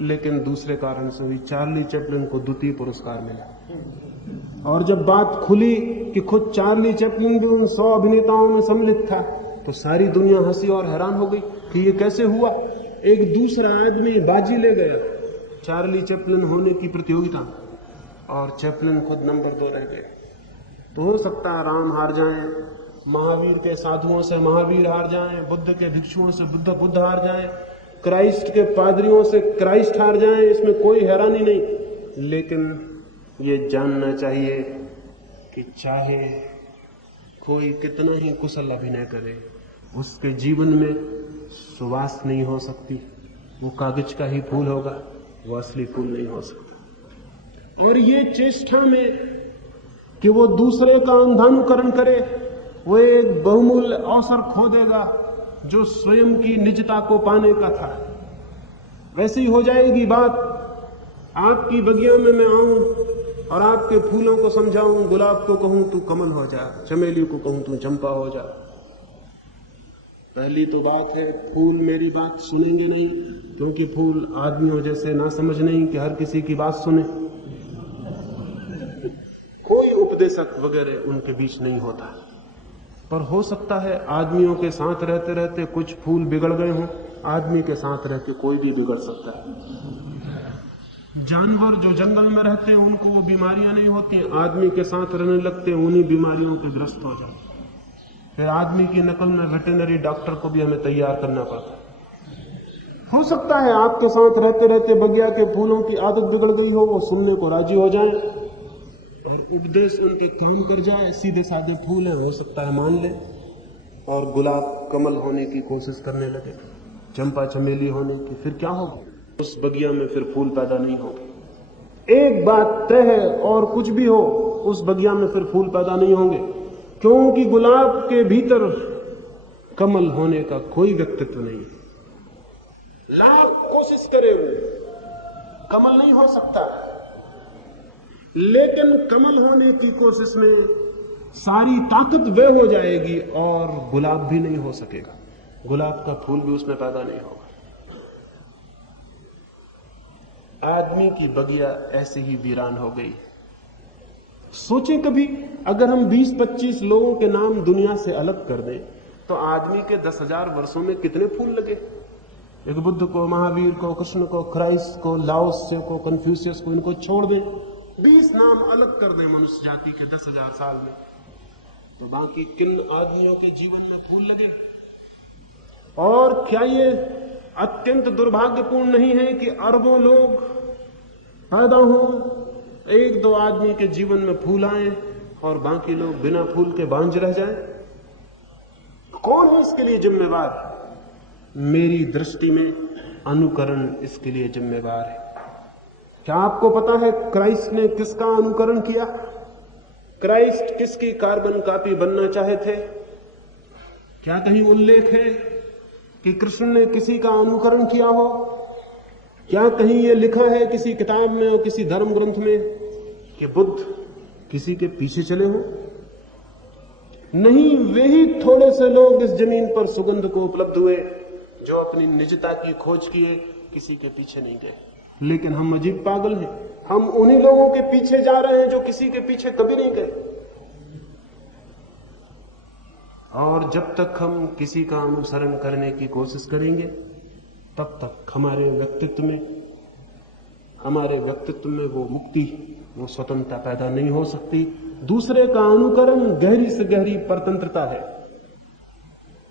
लेकिन दूसरे कारण से हुई। चार्ली चैपलिन को द्वितीय पुरस्कार मिला। और जब बात खुली कि खुद चार्ली चैपलिन भी उन 100 अभिनेताओं में सम्मिलित था, तो सारी दुनिया हंसी और हैरान हो गई कि ये कैसे हुआ। एक दूसरा आदमी बाजी ले गया चार्ली चैपलिन होने की प्रतियोगिता, और चैपलिन खुद नंबर 2 रह गए। तो हो सकता है राम हार जाएं, महावीर के साधुओं से महावीर हार जाएं, बुद्ध के भिक्षुओं से बुद्ध हार जाएं, क्राइस्ट के पादरियों से क्राइस्ट हार जाएं, इसमें कोई हैरानी नहीं। लेकिन ये जानना चाहिए कि चाहे कोई कितना ही कुशल अभिनय करे, उसके जीवन में सुवास नहीं हो सकती। वो कागज का ही फूल होगा, वो असली फूल नहीं हो सकता। और ये चेष्टा में कि वो दूसरे का अंधानुकरण करे, वो एक बहुमूल्य अवसर खो देगा जो स्वयं की निजता को पाने का था। वैसे ही हो जाएगी बात। आपकी बगिया में मैं आऊं और आपके फूलों को समझाऊं, गुलाब को कहूं तू कमल हो जा, चमेली को कहूं तू चंपा हो जा। पहली तो बात है, फूल मेरी बात सुनेंगे नहीं, क्योंकि फूल आदमियों जैसे ना समझ नहीं कि हर किसी की बात सुने। कोई उपदेशक वगैरह उनके बीच नहीं होता, पर हो सकता है आदमियों के साथ रहते रहते कुछ फूल बिगड़ गए हों। आदमी के साथ रह के कोई भी बिगड़ सकता है। जानवर जो जंगल में रहते हैं उनको वो बीमारियां नहीं होती, आदमी के साथ रहने लगते हैं उन्हीं बीमारियों के ग्रस्त हो जाते। फिर आदमी की नकल में वेटरनरी डॉक्टर को भी हमें तैयार करना पड़ता है। हो सकता है आपके साथ रहते रहते बगिया के फूलों की आदत बिगड़ गई हो, वो सुनने को राजी हो जाए और उपदेश उनके काम कर जाए। सीधे साधे फूल है, हो सकता है मान ले, और गुलाब कमल होने की कोशिश करने लगे, चंपा चमेली होने की। फिर क्या होगा? उस बगिया में फिर फूल पैदा नहीं होंगे। एक बात तय है, और कुछ भी हो उस बगिया में फिर फूल पैदा नहीं होंगे, क्योंकि गुलाब के भीतर कमल होने का कोई व्यक्तित्व नहीं। लाख कोशिश करे कमल नहीं हो सकता, लेकिन कमल होने की कोशिश में सारी ताकत व्यय हो जाएगी और गुलाब भी नहीं हो सकेगा, गुलाब का फूल भी उसमें पैदा नहीं होगा। आदमी की बगिया ऐसे ही वीरान हो गई। सोचें कभी, अगर हम 20-25 लोगों के नाम दुनिया से अलग कर दें तो आदमी के 10,000 वर्षों में कितने फूल लगे। एक बुद्ध को, महावीर को, कृष्ण को, क्राइस्ट को, लाओत्से को, कन्फ्यूशियस को, इनको छोड़ दें, 20 नाम अलग कर दें मनुष्य जाति के 10,000 साल में, तो बाकी किन आदमियों के जीवन में फूल लगे। और क्या ये अत्यंत दुर्भाग्यपूर्ण नहीं है कि अरबों लोग पैदा हो, 1-2 आदमी के जीवन में फूल आए और बाकी लोग बिना फूल के बांझ रह जाएं? कौन है इसके लिए जिम्मेवार? मेरी दृष्टि में अनुकरण इसके लिए जिम्मेवार है। क्या आपको पता है क्राइस्ट ने किसका अनुकरण किया? क्राइस्ट किसकी कार्बन कॉपी बनना चाहे थे? क्या कहीं उल्लेख है कि कृष्ण ने किसी का अनुकरण किया हो? क्या कहीं यह लिखा है किसी किताब में और किसी धर्म ग्रंथ में कि बुद्ध किसी के पीछे चले हो? नहीं, वे ही थोड़े से लोग इस जमीन पर सुगंध को उपलब्ध हुए जो अपनी निजता की खोज किए, किसी के पीछे नहीं गए। लेकिन हम अजीब पागल हैं, हम उन्हीं लोगों के पीछे जा रहे हैं जो किसी के पीछे कभी नहीं गए। और जब तक हम किसी का अनुसरण करने की कोशिश करेंगे तब तक हमारे व्यक्तित्व में वो मुक्ति, वो स्वतंत्रता पैदा नहीं हो सकती। दूसरे का अनुकरण गहरी से गहरी परतंत्रता है।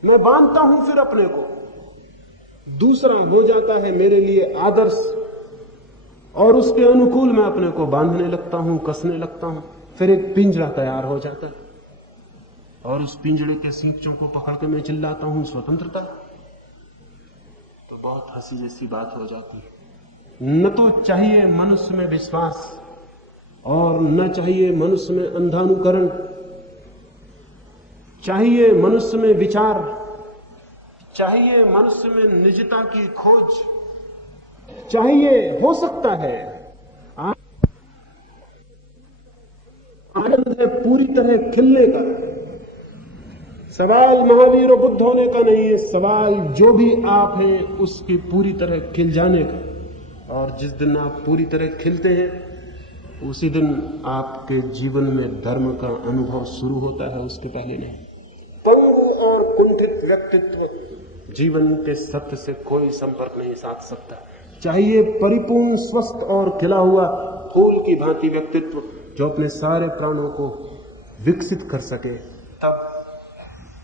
मैं बांधता हूं फिर अपने को, दूसरा हो जाता है मेरे लिए आदर्श और उसके अनुकूल मैं अपने को बांधने लगता हूं, कसने लगता हूं, फिर एक पिंजरा तैयार हो जाता है और उस पिंजरे के सींचों को पकड़ के मैं चिल्लाता हूं स्वतंत्रता। तो बहुत हंसी जैसी बात हो जाती है। न तो चाहिए मनुष्य में विश्वास और न चाहिए मनुष्य में अंधानुकरण, चाहिए मनुष्य में विचार, चाहिए मनुष्य में निजता की खोज, चाहिए, हो सकता है आनंद है पूरी तरह खिलने का। सवाल महावीर और बुद्ध होने का नहीं है, सवाल जो भी आप हैं उसकी पूरी तरह खिल जाने का। और जिस दिन आप पूरी तरह खिलते हैं उसी दिन आपके जीवन में धर्म का अनुभव शुरू होता है, उसके पहले नहीं। पंगु और कुंठित व्यक्तित्व जीवन के सत्य से कोई संपर्क नहीं साध सकता। चाहिए परिपूर्ण, स्वस्थ और खिला हुआ फूल की भांति व्यक्तित्व जो अपने सारे प्राणों को विकसित कर सके,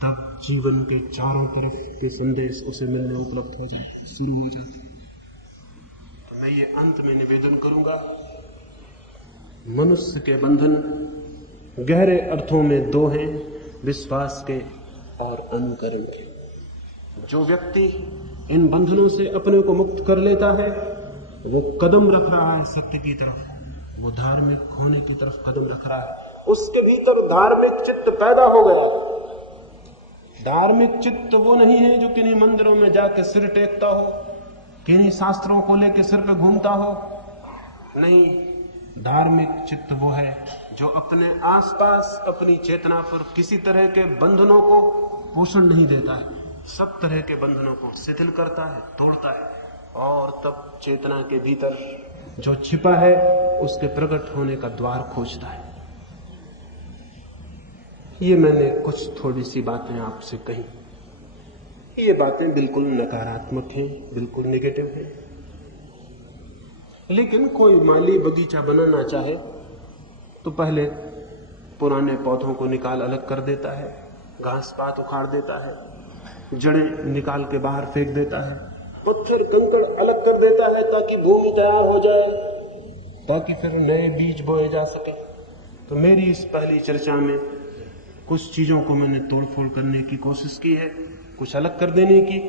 तब जीवन के चारों तरफ के संदेश उसे मिलने उपलब्ध हो जाए, शुरू हो जाते। तो मैं ये अंत में निवेदन करूंगा, मनुष्य के बंधन गहरे अर्थों में 2 हैं, विश्वास के और अनुकरण के। जो व्यक्ति इन बंधनों से अपने को मुक्त कर लेता है वो कदम रख रहा है सत्य की तरफ, वो धार्मिक होने की तरफ कदम रख रहा है। उसके भीतर धार्मिक चित्त पैदा हो गया। धार्मिक चित्त वो नहीं है जो किन्हीं मंदिरों में जाके सिर टेकता हो, किन्हीं शास्त्रों को लेकर सिर पे घूमता हो। नहीं, धार्मिक चित्त वो है जो अपने आसपास अपनी चेतना पर किसी तरह के बंधनों को पोषण नहीं देता है, सब तरह के बंधनों को शिथिल करता है, तोड़ता है, और तब चेतना के भीतर जो छिपा है उसके प्रकट होने का द्वार खोजता है। ये मैंने कुछ थोड़ी सी बातें आपसे कही। ये बातें बिल्कुल नकारात्मक हैं, बिल्कुल नेगेटिव हैं, लेकिन कोई माली बगीचा बनाना चाहे तो पहले पुराने पौधों को निकाल अलग कर देता है, घास पात उखाड़ देता है, जड़ें निकाल के बाहर फेंक देता है, पत्थर कंकड़ अलग कर देता है ताकि भूमि तैयार हो जाए, ताकि फिर नए बीज बोए जा सके। तो मेरी इस पहली चर्चा में कुछ चीजों को मैंने तोड़ फोड़ करने की कोशिश की है, कुछ अलग कर देने की,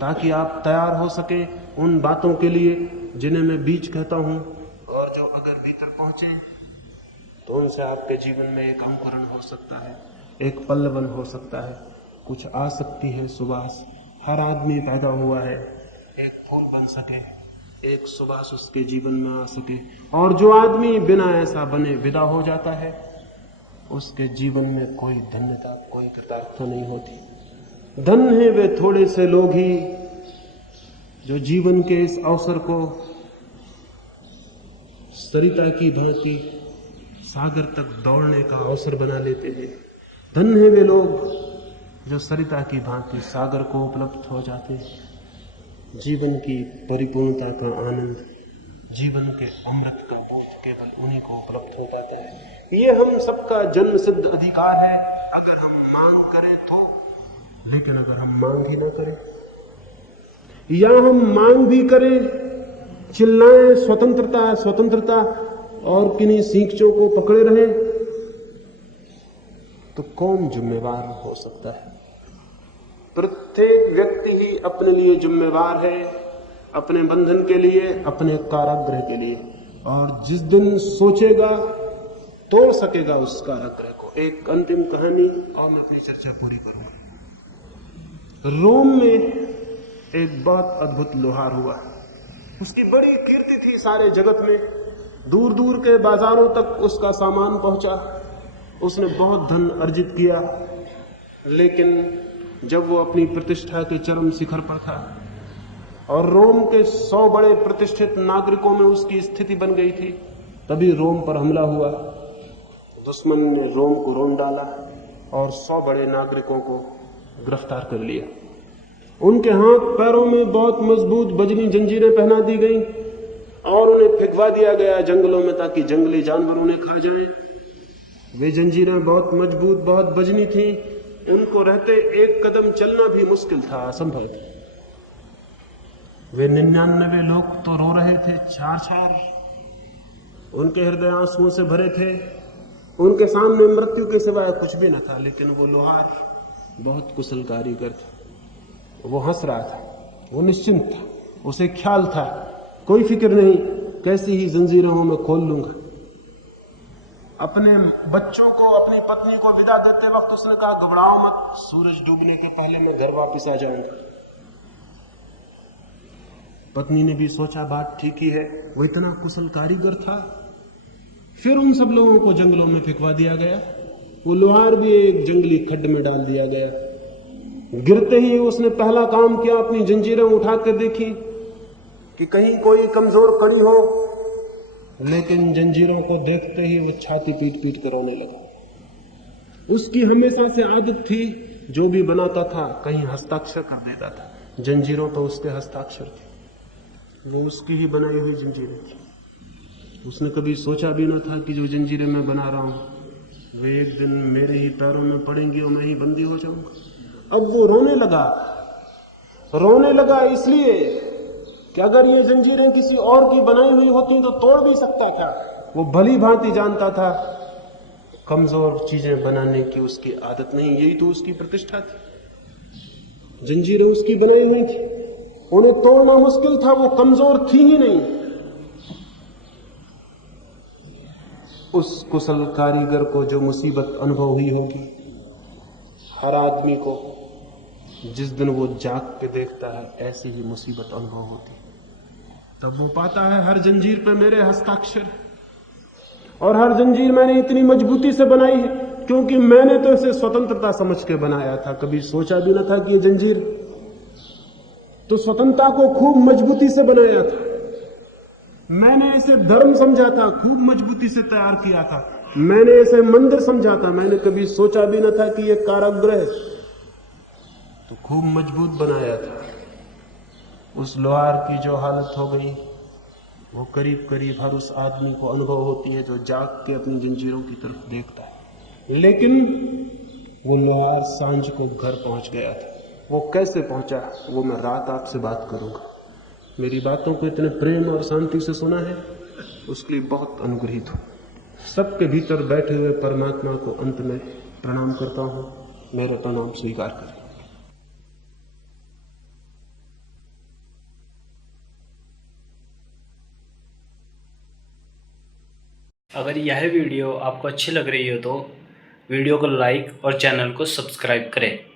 ताकि आप तैयार हो सके उन बातों के लिए जिन्हें मैं बीज कहता हूं, और जो अगर भीतर पहुंचे तो उनसे आपके जीवन में एक अंकुरण हो सकता है, एक पल्लवन हो सकता है, कुछ आ सकती है सुवास। हर आदमी पैदा हुआ है एक फूल बन सके, एक सुवास उसके जीवन में आ सके, और जो आदमी बिना ऐसा बने विदा हो जाता है उसके जीवन में कोई धन्यता, कोई कृतार्थता नहीं होती। धन है वे थोड़े से लोग ही जो जीवन के इस अवसर को सरिता की भांति सागर तक दौड़ने का अवसर बना लेते हैं। धन है वे लोग जो सरिता की भांति सागर को उपलब्ध हो जाते हैं। जीवन की परिपूर्णता का आनंद, जीवन के अमृत का बोध केवल उन्हीं को उपलब्ध हो पाता है। ये हम सबका जन्म सिद्ध अधिकार है अगर हम मांग करें तो। लेकिन अगर हम मांग ही ना करें, या हम मांग भी करें, चिल्लाएं स्वतंत्रता स्वतंत्रता और किन्हीं सींचों को पकड़े रहे, तो कौन जिम्मेवार हो सकता है? प्रत्येक व्यक्ति ही अपने लिए जिम्मेवार है, अपने बंधन के लिए, अपने कारागृह के लिए। और जिस दिन सोचेगा तोड़ सकेगा उस कारागृह को। एक अंतिम कहानी और मैं अपनी चर्चा पूरी करूंगा। रोम में एक बहुत अद्भुत लोहार हुआ। उसकी बड़ी कीर्ति थी सारे जगत में, दूर दूर के बाजारों तक उसका सामान पहुंचा। उसने बहुत धन अर्जित किया, लेकिन जब वो अपनी प्रतिष्ठा के चरम शिखर पर था और रोम के 100 बड़े प्रतिष्ठित नागरिकों में उसकी स्थिति बन गई थी, तभी रोम पर हमला हुआ। दुश्मन ने रोम को रोन डाला और 100 बड़े नागरिकों को गिरफ्तार कर लिया। उनके हाथ पैरों में बहुत मजबूत बजनी जंजीरें पहना दी गई और उन्हें फेंकवा दिया गया जंगलों में ताकि जंगली जानवर उन्हें खा जाएं। वे जंजीरें बहुत मजबूत, बहुत बजनी थी। उनको रहते एक कदम चलना भी मुश्किल था, असंभव था। वे 99 लोग तो रो रहे थे छार छार, उनके हृदय आंसुओं से भरे थे। उनके सामने मृत्यु के सिवाय कुछ भी न था। लेकिन वो लोहार बहुत कुशल कारीगर था। वो हंस रहा था, वो निश्चिंत था, उसे ख्याल था, कोई फिक्र नहीं, कैसी ही जंजीरों में खोल लूंगा। अपने बच्चों को, अपनी पत्नी को विदा देते वक्त उसने कहा, घबराओ मत, सूरज डूबने के पहले मैं घर वापस आ जाऊंगा। पत्नी ने भी सोचा बात ठीक ही है, वो इतना कुशल कारीगर था। फिर उन सब लोगों को जंगलों में फेंकवा दिया गया। वो लोहार भी एक जंगली खड्ड में डाल दिया गया। गिरते ही उसने पहला काम किया, अपनी जंजीरें उठा कर देखी कि कहीं कोई कमजोर कड़ी हो, लेकिन जंजीरों को देखते ही वो छाती पीट पीट कर रोने लगा। उसकी हमेशा से आदत थी, जो भी बनाता था कहीं हस्ताक्षर कर देता था। जंजीरों पर उसके हस्ताक्षर थे, वो उसकी ही बनाई हुई जंजीरें थी। उसने कभी सोचा भी न था कि जो जंजीरें मैं बना रहा हूं वे एक दिन मेरे ही पैरों में पड़ेंगी और मैं ही बंदी हो जाऊंगा। अब वो रोने लगा इसलिए कि अगर ये जंजीरें किसी और की बनाई हुई होती तो तोड़ भी सकता था। वो भली भांति जानता था कमजोर चीजें बनाने की उसकी आदत नहीं, यही तो उसकी प्रतिष्ठा थी। जंजीरें उसकी बनाई हुई थी, उन्हें तोड़ना मुश्किल था, वो कमजोर थी ही नहीं। उस कुशल कारीगर को जो मुसीबत अनुभव हुई होगी, हर आदमी को जिस दिन वो जाग के देखता है ऐसी ही मुसीबत अनुभव होती। तब वो पाता है हर जंजीर पे मेरे हस्ताक्षर, और हर जंजीर मैंने इतनी मजबूती से बनाई है क्योंकि मैंने तो इसे स्वतंत्रता समझ के बनाया था। कभी सोचा भी न था कि ये जंजीर तो स्वतंत्रता को खूब मजबूती से बनाया था। मैंने इसे धर्म समझा था, खूब मजबूती से तैयार किया था। मैंने इसे मंदिर समझा था, मैंने कभी सोचा भी न था कि यह कारागृह, तो खूब मजबूत बनाया था। उस लोहार की जो हालत हो गई, वो करीब करीब हर उस आदमी को अनुभव होती है जो जाग के अपनी जंजीरों की तरफ देखता है। लेकिन वो लोहार सांझ को घर पहुंच गया था। वो कैसे पहुंचा, वो मैं रात आपसे बात करूंगा। मेरी बातों को इतने प्रेम और शांति से सुना है, उसके लिए बहुत अनुग्रहित हूं। सबके भीतर बैठे हुए परमात्मा को अंत में प्रणाम करता हूं। मेरे प्रणाम स्वीकार करें। अगर यह वीडियो आपको अच्छी लग रही हो तो वीडियो को लाइक और चैनल को सब्सक्राइब करें।